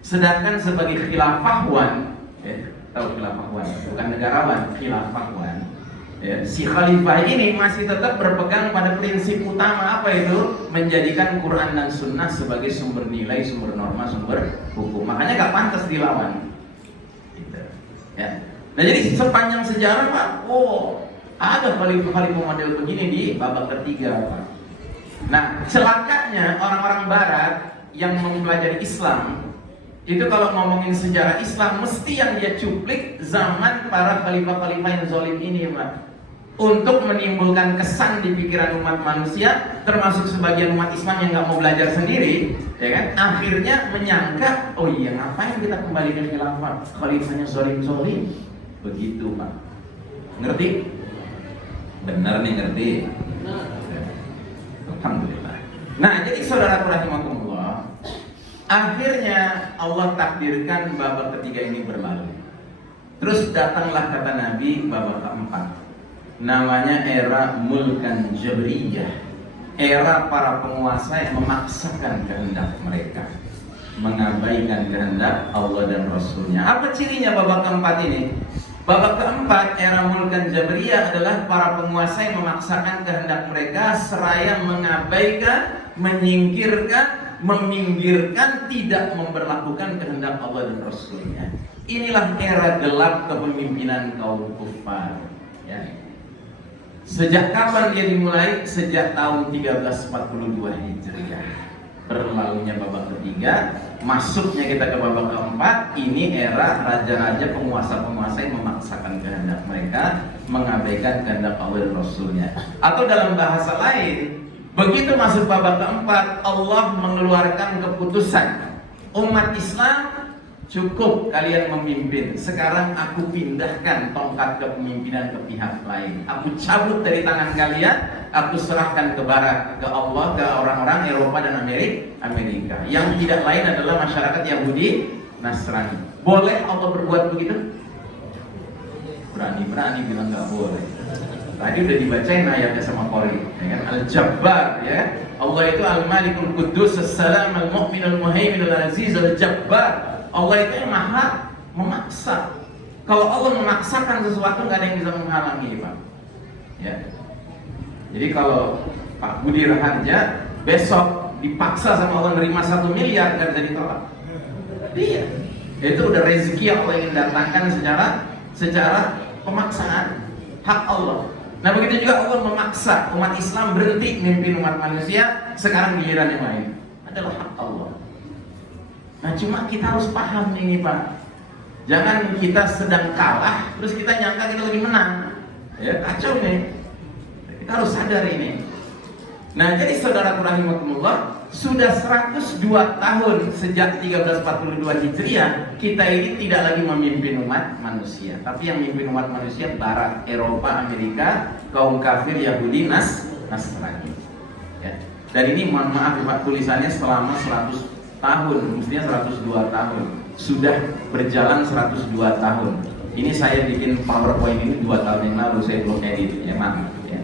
Sedangkan sebagai khilafahwan, tahu khilafahwan, bukan negarawan, khilafahwan. Ya, si khalifah ini masih tetap berpegang pada prinsip utama apa itu? Menjadikan Quran dan Sunnah sebagai sumber nilai, sumber norma, sumber hukum. Makanya gak pantas dilawan. Gitu. Ya. Nah, jadi sepanjang sejarah, Pak, ada khalifah-khalifah model begini di babak ketiga, Pak. Nah, celakanya orang-orang Barat yang mempelajari Islam itu kalau ngomongin sejarah Islam mesti yang dia cuplik zaman para khalifah-khalifah yang zalim ini, Pak. Untuk menimbulkan kesan di pikiran umat manusia, termasuk sebagian umat Islam yang nggak mau belajar sendiri, ya kan? Akhirnya menyangka, oh iya, ngapain kita kembali ke khilafah? Khalifahnya zalim-zalim. Begitu, Pak. Ngerti? Benar nih, ngerti? Alhamdulillah. Nah, jadi saudara rahimakumullah, akhirnya Allah takdirkan babak ketiga ini berlalu. Terus datanglah kata Nabi babak keempat, namanya era mulkan jabriyah, era para penguasa yang memaksakan kehendak mereka, mengabaikan kehendak Allah dan Rasulnya. Apa cirinya babak keempat ini? Babak keempat era mulkan jabriyah adalah para penguasa yang memaksakan kehendak mereka seraya mengabaikan, menyingkirkan, meminggirkan, tidak memberlakukan kehendak Allah dan Rasulnya. Inilah era gelap kepemimpinan kaum kufar, ya. Sejak kapan dia dimulai? Sejak tahun 1342 Hijriah. Berlalunya babak ketiga, masuknya kita ke babak keempat. Ini era raja-raja, penguasa-penguasa yang memaksakan kehendak mereka, mengabaikan kehendak Allah dan Rasulnya. Atau dalam bahasa lain, begitu masuk babak keempat, Allah mengeluarkan keputusan, umat Islam cukup kalian memimpin. Sekarang aku pindahkan tongkat kepemimpinan ke pihak lain. Aku cabut dari tangan kalian, aku serahkan ke barat, ke Allah, ke orang-orang Eropa dan Amerika. Yang tidak lain adalah masyarakat Yahudi, Nasrani. Boleh Allah berbuat begitu? Berani-berani bilang nggak boleh. Tadi udah dibacain ayatnya sama Qori, ya kan? Al-Jabbar, ya. Allah itu Al-Malikul Quddus, As-Salam, Al-Mu'min, Al-Muhaimin, Al-Aziz, Al-Jabbar. Allah itu yang maha memaksa. Kalau Allah memaksakan sesuatu, nggak ada yang bisa menghalangi, Pak. Ya. Jadi kalau Pak Budi Raharja besok dipaksa sama Allah menerima 1 miliar, nggak bisa ditolak. Iya. Itu udah rezeki yang Allah ingin datangkan secara pemaksaan, hak Allah. Nah begitu juga Allah memaksa umat Islam berhenti mimpin umat manusia. Sekarang giliran yang lain adalah hak Allah. Nah cuma kita harus paham ini, Pak. Jangan kita sedang kalah terus kita nyangka kita lebih menang. Ya kacau nih. Kita harus sadar ini. Nah jadi saudara rahimakumullah, sudah 102 tahun sejak 1342 Hijriah kita ini tidak lagi memimpin umat manusia, tapi yang memimpin umat manusia Barat, Eropa, Amerika, kaum kafir, Yahudi, Nasrani. Ya. Dan ini mohon maaf Pak, tulisannya selama 100 tahun, mestinya 102 tahun. Sudah berjalan 102 tahun. Ini saya bikin PowerPoint ini 2 tahun yang lalu, saya belum edit, ya maaf. Ya.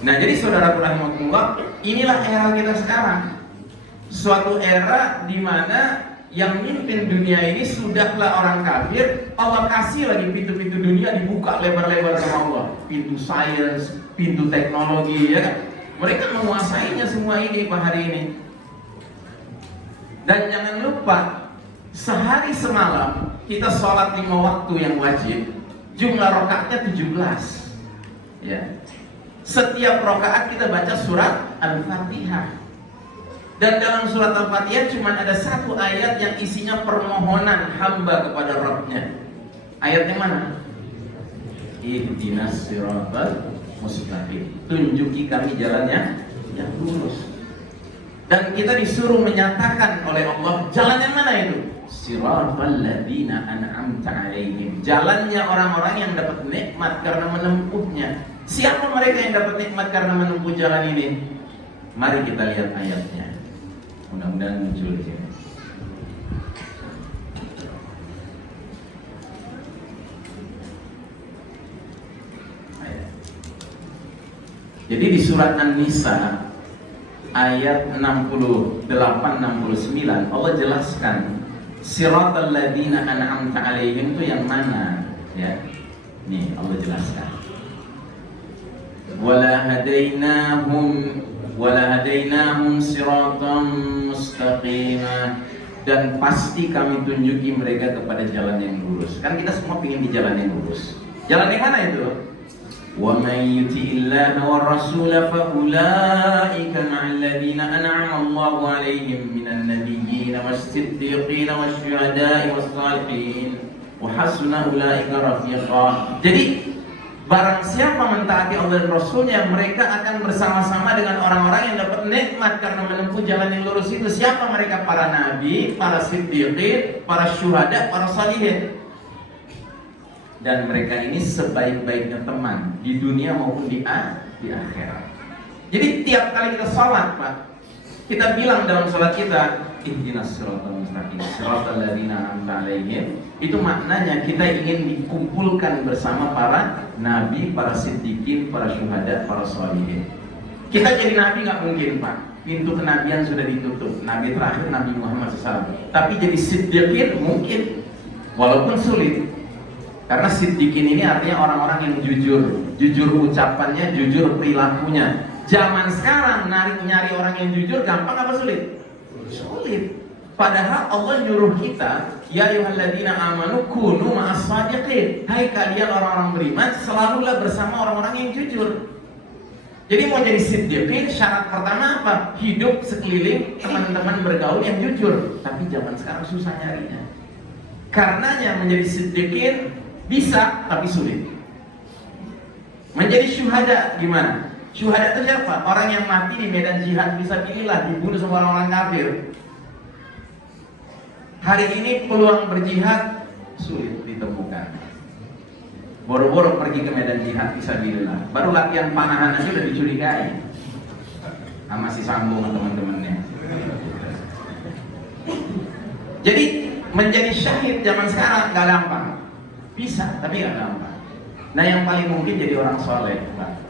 Nah jadi saudara rahimakumullah, inilah era kita sekarang. Suatu era di mana yang mimpin dunia ini sudahlah orang kafir. Allah kasih lagi pintu-pintu dunia dibuka lebar-lebar sama Allah. Pintu sains, pintu teknologi, ya kan? Mereka menguasainya semua ini Pak hari ini. Dan jangan lupa, sehari semalam kita sholat 5 waktu yang wajib, jumlah rakaatnya 17. Ya. Setiap rakaat kita baca surat Al-Fatihah. Dan dalam surat Al-Fatihah cuma ada 1 ayat yang isinya permohonan hamba kepada Rabb-nya. Ayatnya mana? Ihdinas siratal mustaqim. Tunjuki kami jalannya yang lurus. Dan kita disuruh menyatakan oleh Allah jalan yang mana itu? Siratal ladzina an'amta 'alaihim. Jalannya orang-orang yang dapat nikmat karena menempuhnya. Siapa mereka yang dapat nikmat karena menempuh jalan ini? Mari kita lihat ayatnya. Mudah-mudahan muncul di sini. Jadi di surat An-Nisa ayat 68-69 Allah jelaskan siratal ladzina an'amta 'alaihim itu yang mana, ya. Nih Allah jelaskan. Wala hadainahum siratan mustaqima, dan pasti kami tunjuki mereka kepada jalan yang lurus. Kan kita semua ingin di jalan yang lurus. Jalan yang mana itu? Wa may yuti'illaha war rasula fa ulaika ma'al ladzina an'ama Allahu 'alaihim minan nabiyyin was-siddiqin wasyuhada'i was-shalihin wa hasuna ulaika rafiqa. Jadi barang siapa mentaati Allah dan Rasulnya, mereka akan bersama-sama dengan orang-orang yang dapat nikmat karena menempuh jalan yang lurus itu. Siapa mereka? Para nabi, para siddiqin, para syuhada, para salihin. Dan mereka ini sebaik-baiknya teman di dunia maupun di akhirat. Jadi tiap kali kita sholat, Pak, kita bilang dalam sholat kita, ihdinas siratal mustaqim siratal ladzina an'amta 'alaihim, itu maknanya kita ingin dikumpulkan bersama para nabi, para siddiqin, para syuhada, para sholihin. Kita jadi nabi nggak mungkin, Pak. Pintu kenabian sudah ditutup. Nabi terakhir Nabi Muhammad SAW. Tapi jadi siddiqin mungkin, walaupun sulit. Karena siddiqin ini artinya orang-orang yang jujur, jujur ucapannya, jujur perilakunya. Zaman sekarang nyari orang yang jujur gampang apa sulit? Sulit. Padahal Allah nyuruh kita, ya ayyuhalladzina amanu kunu ma'as shadiqin. Hai kalian orang-orang beriman, selalulah bersama orang-orang yang jujur. Jadi mau jadi siddiqin, syarat pertama apa? Hidup sekeliling teman-teman bergaul yang jujur. Tapi zaman sekarang susah nyarinya. Karenanya menjadi siddiqin bisa, tapi sulit. Menjadi syuhada gimana? Syuhada itu siapa? Orang yang mati di medan jihad fisabilillah, dibunuh sama orang-orang kafir. Hari ini peluang berjihad sulit ditemukan. Boro-boro pergi ke medan jihad fisabilillah, baru latihan panahan aja udah dicurigai sama si Sambo sama teman-temannya. Jadi menjadi syahid zaman sekarang gak gampang. Bisa, tapi gak gampang. Nah yang paling mungkin jadi orang soleh, Pak.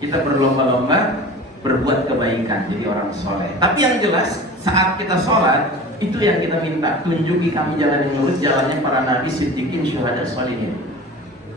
Kita berlomba-lomba berbuat kebaikan, jadi orang soleh. Tapi yang jelas saat kita sholat, itu yang kita minta, tunjuki kami jalan yang lurus, jalannya para nabi, siddiqin, syuhada, sholihin.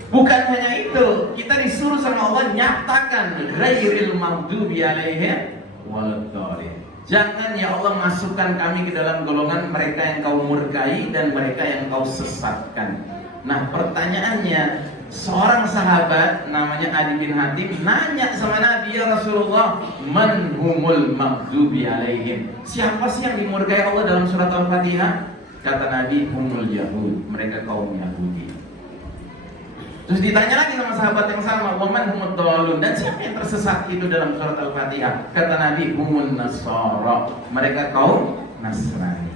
Bukan hanya itu, kita disuruh sama Allah nyatakan ghairil maghdubi alaihim waladdallin. Jangan ya Allah masukkan kami ke dalam golongan mereka yang kau murkai dan mereka yang kau sesatkan. Nah pertanyaannya, seorang sahabat namanya Adi bin Hatim nanya sama Nabi, ya Rasulullah, man humul maghdubi alaihim, siapa sih yang dimurkai Allah dalam surat Al-Fatihah? Kata Nabi, humul yahud, mereka kaum Yahudi. Terus ditanya lagi sama sahabat yang sama, waman humud dhalun, dan siapa yang tersesat itu dalam surat Al-Fatihah? Kata Nabi, humun nasara, mereka kaum Nasrani.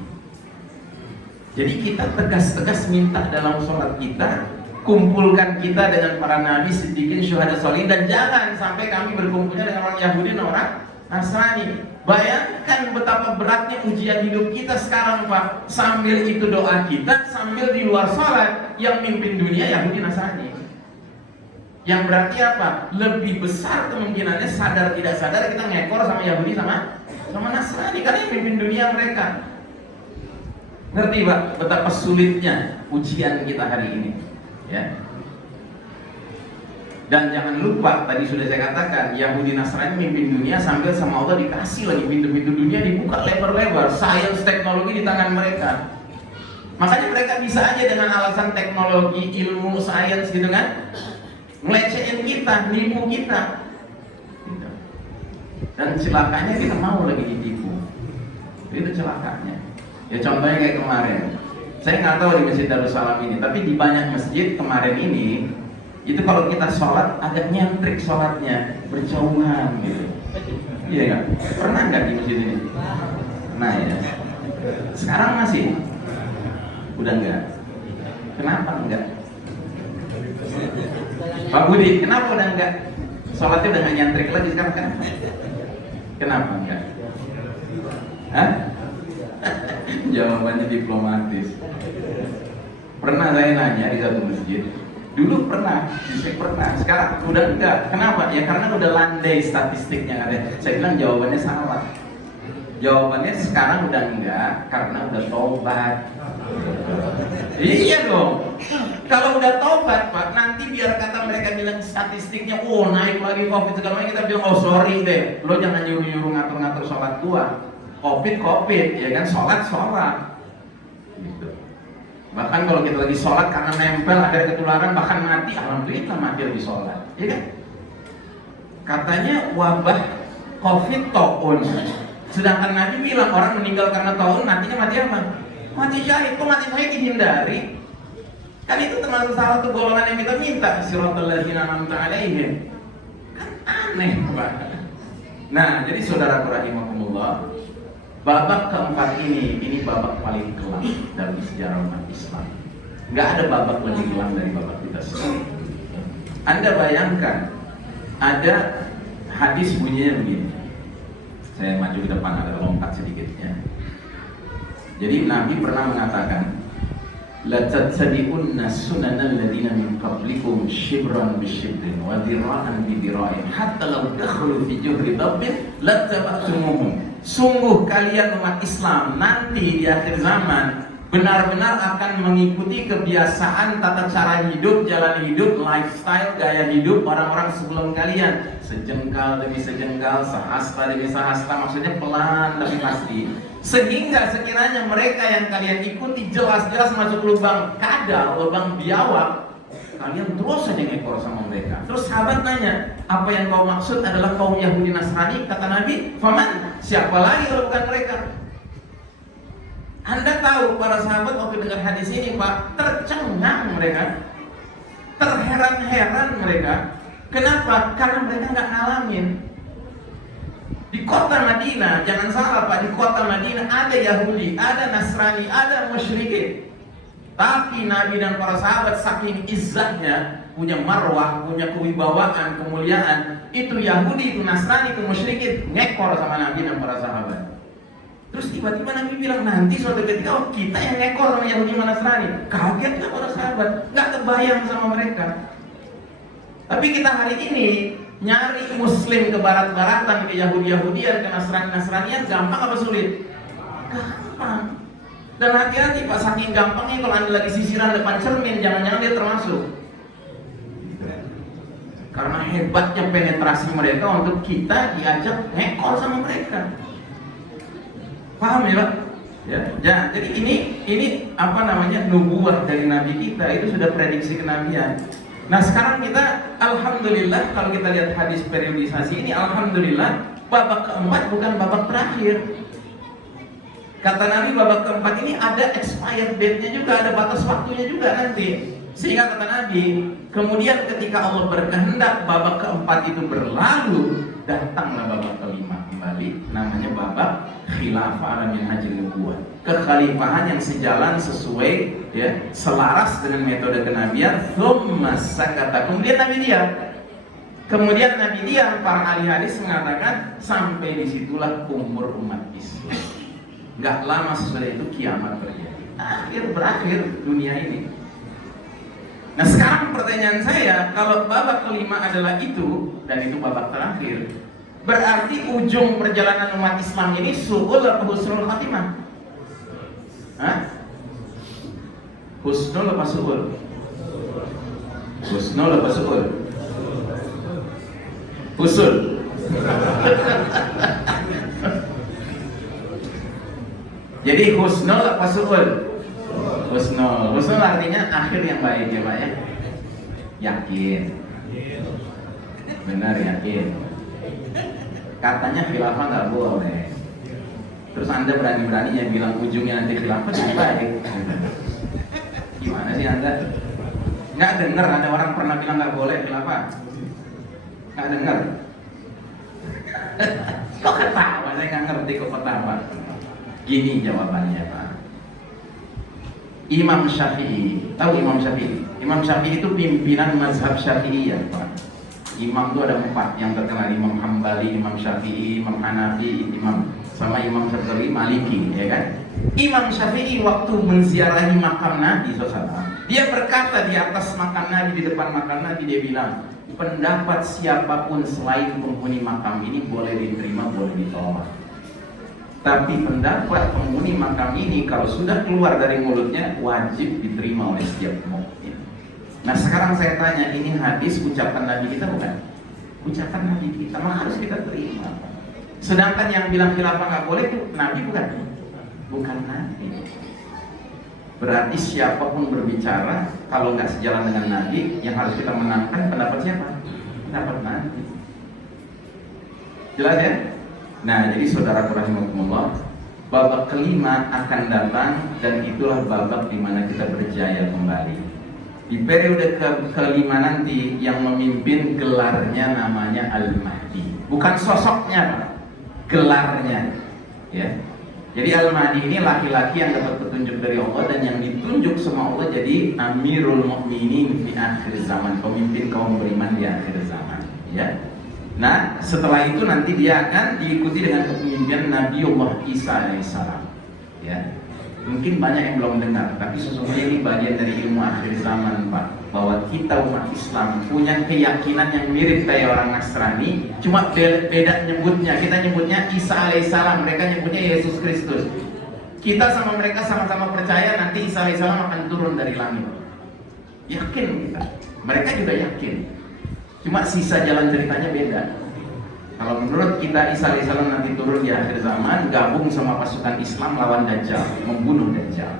Jadi kita tegas-tegas minta dalam sholat kita, kumpulkan kita dengan para nabi, siddiqin, syuhada, sholihin, dan jangan sampai kami berkumpulnya dengan orang Yahudi dan orang Nasrani. Bayangkan betapa beratnya ujian hidup kita sekarang, Pak. Sambil itu doa kita, sambil di luar sholat yang mimpin dunia Yahudi Nasrani. Yang berarti apa? Lebih besar kemungkinannya sadar tidak sadar kita ngekor sama Yahudi sama Nasrani, karena yang mimpin dunia mereka. Ngerti Pak betapa sulitnya ujian kita hari ini, ya. Dan jangan lupa tadi sudah saya katakan, Yahudi Nasrani mimpin dunia sambil sama Allah dikasih lagi pintu-pintu dunia dibuka lebar-lebar, sains teknologi di tangan mereka. Makanya mereka bisa aja dengan alasan teknologi, ilmu, sains gitu kan, ngelecehin kita, nipu kita. Gitu. Dan celakanya kita mau lagi ditipu. Itu celakanya. Ya contohnya kayak kemarin, saya nggak tahu di Masjid Darussalam ini, tapi di banyak masjid kemarin ini, itu kalau kita sholat agak nyentrik sholatnya, berjauhan gitu. Iya nggak? Pernah nggak di masjid ini? Nah ya, sekarang masih? Udah enggak? Kenapa enggak? Pak Budi, kenapa udah enggak? Sholatnya udah nggak nyentrik lagi sekarang kan? Kenapa enggak? Hah? Jawabannya diplomatis. Pernah saya nanya di satu masjid, dulu pernah, sekarang udah enggak. Kenapa? Ya karena udah landai statistiknya katanya. Saya bilang jawabannya salah. Jawabannya sekarang udah enggak karena udah tobat. Iya dong. Kalau udah tobat Pak, nanti biar kata mereka bilang statistiknya, oh naik lagi COVID segala macam, kita bilang oh sorry deh, lo jangan nyuruh-nyuruh ngatur-ngatur sholat gua. COVID, ya kan, sholat. Gitu. Bahkan kalau kita lagi sholat karena nempel ada ketularan bahkan mati, alhamdulillah mati lagi sholat, ya kan? Katanya wabah COVID taun, sedangkan Nabi bilang orang meninggal karena taun nantinya mati apa? Mati syahid. Kok mati syahid dihindari? Kan itu termasuk salah satu golongan yang kita minta, siratal ladzina an'amta 'alaihim. Kan aneh Pak. Nah, jadi saudara rahimakumullah, babak keempat ini babak paling kelam dalam sejarah umat Islam. Nggak ada babak lebih kelam dari babak kita sendiri. Anda bayangkan, ada hadis bunyinya begini. Saya maju ke depan, ada lompat sedikitnya. Jadi Nabi pernah mengatakan, la tattabi'unna sunanal ladzina min qablikum shibran bishibrin wa dira'an bidira'in hatta law dakhalu fi juhri dabbin lattaba'tumuhum. Sungguh kalian umat Islam nanti di akhir zaman benar-benar akan mengikuti kebiasaan, tata cara hidup, jalan hidup, lifestyle, gaya hidup orang-orang sebelum kalian. Sejengkal demi sejengkal, sehasta demi sehasta, maksudnya pelan tapi pasti. Sehingga sekiranya mereka yang kalian ikuti jelas-jelas masuk lubang kadal, lubang biawak, kalian terus saja ngekor sama mereka. Terus sahabat nanya, apa yang kau maksud adalah kaum Yahudi Nasrani? Kata Nabi, faman, siapa lagi kalau bukan mereka? Anda tahu para sahabat waktu dengar hadis ini Pak, tercengang mereka, terheran-heran mereka. Kenapa? Karena mereka nggak ngalamin. Di kota Madinah, jangan salah Pak, di kota Madinah ada Yahudi, ada Nasrani, ada musyrikin. Tapi Nabi dan para sahabat saking izzahnya, punya marwah, punya kewibawaan, kemuliaan, itu Yahudi, itu Nasrani, itu musyrikin ngekor sama Nabi dan para sahabat. Terus tiba-tiba Nabi bilang, nanti suatu ketika kita yang ngekor sama Yahudi dan Nasrani. Kaget gak para sahabat? Gak kebayang sama mereka. Tapi kita hari ini nyari muslim ke barat-baratan, ke Yahudi-Yahudian, ke Nasrani-Nasranian, gampang apa sulit? Gampang. Dan hati-hati Pak, saking gampangnya kalau Anda lagi sisiran depan cermin, jangan-jangan dia termasuk. Karena hebatnya penetrasi mereka untuk kita diajak ngekor sama mereka. Paham ya Pak? Ya, jadi ini apa namanya, nubuah dari Nabi kita, itu sudah prediksi kenabian. Nah sekarang kita, alhamdulillah, kalau kita lihat hadis periodisasi ini, alhamdulillah, babak keempat bukan babak terakhir. Kata Nabi babak keempat ini ada expired date-nya juga, ada batas waktunya juga nanti. Sehingga kata Nabi, kemudian ketika Allah berkehendak babak keempat itu berlalu, datanglah babak kelima kembali, namanya babak khilafah ala minhajil nubuwah. Kekhalifahan yang sejalan sesuai, ya, selaras dengan metode kenabian. Tsumma sakata. Kemudian Nabi diam. Kemudian Nabi diam. Para ahli hadis mengatakan sampai disitulah umur umat Islam. Gak lama sesudah itu kiamat terjadi. Berakhir dunia ini. Nah sekarang pertanyaan saya, kalau babak kelima adalah itu, dan itu babak terakhir, berarti ujung perjalanan umat Islam ini su'ul atau husnul khatimah? Hah? Husnul apa su'ul? Husnul apa su'ul? Husul. Jadi husnul apa su'ul? Husnul. Husnul artinya akhir yang baik ya Pak ya. Yakin. Benar, yakin. Katanya khilafah nggak boleh. Terus Anda berani-beraninya bilang ujungnya nanti khilafah jadi baik. Gimana sih Anda? Nggak dengar ada orang pernah bilang nggak boleh khilafah? Nggak dengar? Kok ketawa? Saya nggak ngerti kok ketawa. Gini jawabannya Pak. Imam Syafi'i, tahu Imam Syafi'i? Imam Syafi'i itu pimpinan mazhab Syafi'iyah Pak. Imam itu ada 4 yang terkenal, Imam Hambali, Imam Syafi'i, Imam Hanafi, sama Imam Syafi'i, Maliki, ya kan? Imam Syafi'i waktu menziarahi makam Nabi SAW, dia berkata di atas makam Nabi, di depan makam Nabi, dia bilang, pendapat siapapun selain penghuni makam ini boleh diterima, boleh ditolak. Tapi pendapat penghuni makam ini kalau sudah keluar dari mulutnya wajib diterima oleh setiap mukmin. Nah sekarang saya tanya, ini hadis ucapan Nabi kita bukan? Ucapan Nabi kita, maka harus kita terima. Sedangkan yang bilang khilafah nggak boleh itu Nabi bukan? Bukan Nabi. Berarti siapapun berbicara kalau nggak sejalan dengan Nabi, yang harus kita menangkan pendapat siapa? Pendapat Nabi. Jelas ya? Nah, jadi saudara rahimakumullah, babak kelima akan datang dan itulah babak di mana kita berjaya kembali. Di periode kelima nanti yang memimpin gelarnya namanya Al-Mahdi. Bukan sosoknya, Pak. Gelarnya. Ya. Jadi Al-Mahdi ini laki-laki yang dapat petunjuk dari Allah dan yang ditunjuk sama Allah jadi Amirul Mukminin di akhir zaman, pemimpin kaum beriman di akhir zaman, ya. Nah, setelah itu nanti dia akan diikuti dengan kepemimpinan Nabiullah Isa alaihissalam. Ya. Mungkin banyak yang belum dengar, tapi sesungguhnya ini bagian dari ilmu akhir zaman, Pak. Bahwa kita umat Islam punya keyakinan yang mirip kayak orang Nasrani, cuma beda nyebutnya. Kita nyebutnya Isa alaihissalam, mereka nyebutnya Yesus Kristus. Kita sama mereka sama-sama percaya nanti Isa alaihissalam akan turun dari langit. Yakin kita, mereka juga yakin. Cuma sisa jalan ceritanya beda. Kalau menurut kita Isa alaihissalam nanti turun di akhir zaman, gabung sama pasukan Islam lawan Dajjal, membunuh Dajjal.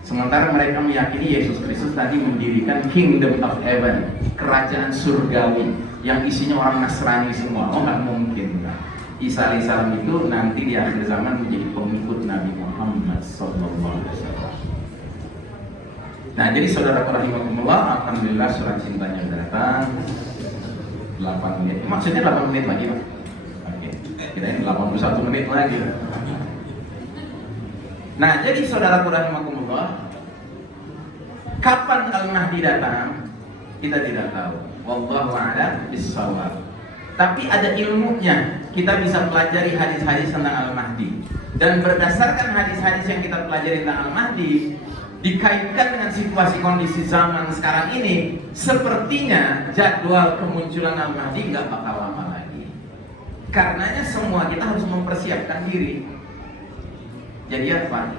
Sementara mereka meyakini Yesus Kristus tadi mendirikan Kingdom of Heaven, kerajaan surgawi yang isinya orang Nasrani semua. Oh, nggak mungkin, kan? Isa alaihissalam itu nanti di akhir zaman menjadi pengikut Nabi Muhammad SAW. Nah, jadi saudara rahimakumullah, alhamdulillah surat cintanya sudah datang. 8 menit, maksudnya 8 menit lagi, Pak. Oke, kita ini 81 menit lagi. Nah, jadi saudara rahimakumullah, kapan Al-Mahdi datang? Kita tidak tahu. Wallahu a'lam bishawab. Tapi ada ilmunya. Kita bisa pelajari hadis-hadis tentang Al-Mahdi. Dan berdasarkan hadis-hadis yang kita pelajari tentang Al-Mahdi, dikaitkan dengan situasi kondisi zaman sekarang ini, sepertinya jadwal kemunculan Al-Mahdi nggak bakal lama lagi. Karenanya semua kita harus mempersiapkan diri. Jadi apa?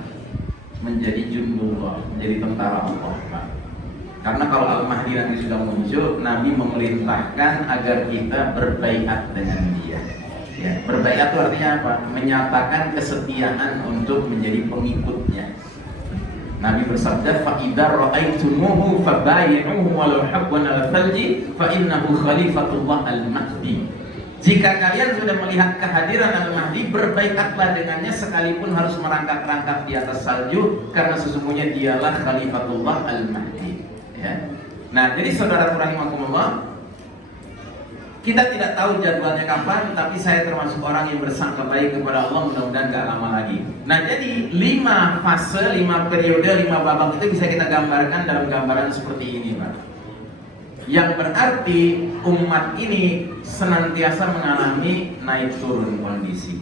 Menjadi jundullah, menjadi tentara Allah, Pak. Karena kalau Al-Mahdi nanti sudah muncul, Nabi memerintahkan agar kita berbaiat dengan dia. Ya, berbaiat itu artinya apa? Menyatakan kesetiaan untuk menjadi pengikutnya. Nabi bersabda, "Fa'idza ra'aitumuhu fabayi'uhu walau habwan 'ala thalji fa innahu khalifatullah al-mahdi." Jika kalian sudah melihat kehadiran Al-Mahdi, berbaiatlah dengannya sekalipun harus merangkak-rangkak di atas salju, karena sesungguhnya dialah khalifatullah al-mahdi. Ya. Nah, jadi saudara rahimakumullah, kita tidak tahu jadwalnya kapan, tapi saya termasuk orang yang bersangka baik kepada Allah, mudah-mudahan gak lama lagi. Nah, jadi 5 fase, 5 periode, 5 babak itu bisa kita gambarkan dalam gambaran seperti ini, Pak. Yang berarti umat ini senantiasa mengalami naik turun kondisi,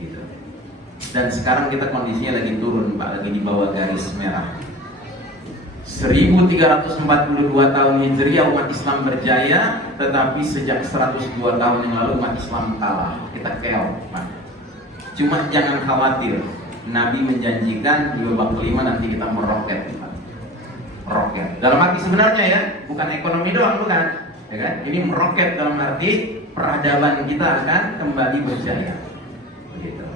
gitu. Dan sekarang kita kondisinya lagi turun, Pak, lagi di bawah garis merah. 1342 tahun Hijriah umat Islam berjaya, tetapi sejak 102 tahun yang lalu umat Islam kalah. Kita keok, Pak. Cuma jangan khawatir, Nabi menjanjikan di babak kelima nanti kita meroket, Pak. Meroket. Dalam arti sebenarnya ya, bukan ekonomi doang, bukan. Ya kan? Ini meroket dalam arti peradaban kita akan kembali berjaya. Begitu.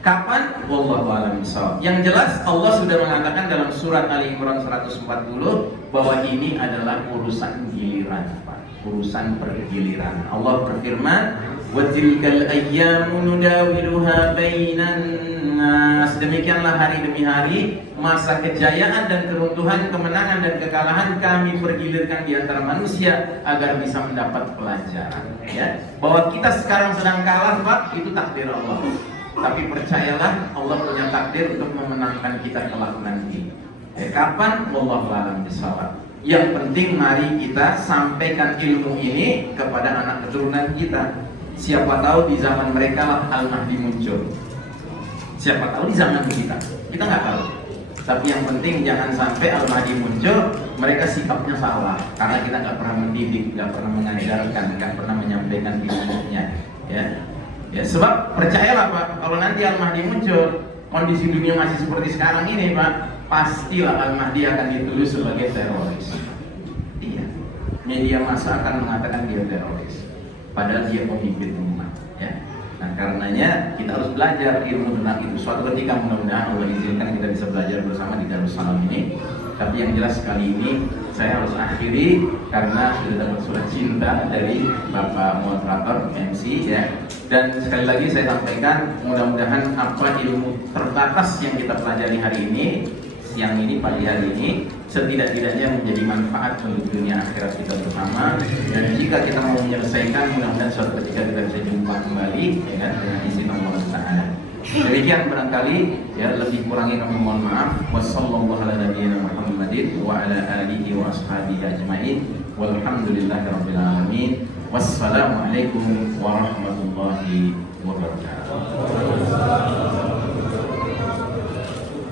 Kapan? Wallahu a'lam bishawab. Yang jelas Allah sudah mengatakan dalam surat Ali Imran 140 bahwa ini adalah urusan giliran, Pak. Urusan pergiliran. Allah berfirman, "Wa tilkal ayyamu nudawiluha bainan nas." Demikianlah hari demi hari, masa kejayaan dan keruntuhan, kemenangan dan kekalahan kami pergilirkan di antara manusia agar bisa mendapat pelajaran. Ya, bahwa kita sekarang sedang kalah, Pak, itu takdir Allah. Tapi percayalah, Allah punya takdir untuk memenangkan kita kelak nanti. Kapan? Wallahu a'lam bishawab. Yang penting mari kita sampaikan ilmu ini kepada anak keturunan kita. Siapa tahu di zaman mereka lah Al-Mahdi muncul. Siapa tahu di zaman kita nggak tahu. Tapi yang penting jangan sampai Al-Mahdi muncul, mereka sikapnya salah. Karena kita nggak pernah mendidik, nggak pernah mengajarkan, nggak pernah menyampaikan ilmunya. Ya, sebab percayalah, Pak, kalau nanti Al-Mahdi muncul, kondisi dunia masih seperti sekarang ini, Pak, pastilah Al-Mahdi akan dituduh sebagai teroris. Iya, media massa akan mengatakan dia teroris, padahal dia pemimpin umat. Ya. Nah, karenanya kita harus belajar ilmu tentang itu. Suatu ketika mudah-mudahan Allah izinkan kita bisa belajar bersama di Darussalam ini. Tapi yang jelas kali ini saya harus akhiri karena sudah dapat surat cinta dari Bapak Moderator MC, ya. Dan sekali lagi saya sampaikan, mudah-mudahan apa ilmu terbatas yang kita pelajari hari ini, siang ini, pagi hari ini, setidak-tidaknya menjadi manfaat untuk dunia akhirat kita bersama. Dan jika kita mau menyelesaikan, mudah-mudahan suatu ketika kita bisa jumpa kembali, ya kan, dengan izin Allah Ta'ala. Demikian barangkali, ya, lebih kurangnya kami mohon maaf. Wassallallahu ala nabiyyina Muhammadin wa ala alihi wa ashabihi ajmain. Walhamdulillahirabbil alamin. Wassalamualaikum warahmatullahi wabarakatuh.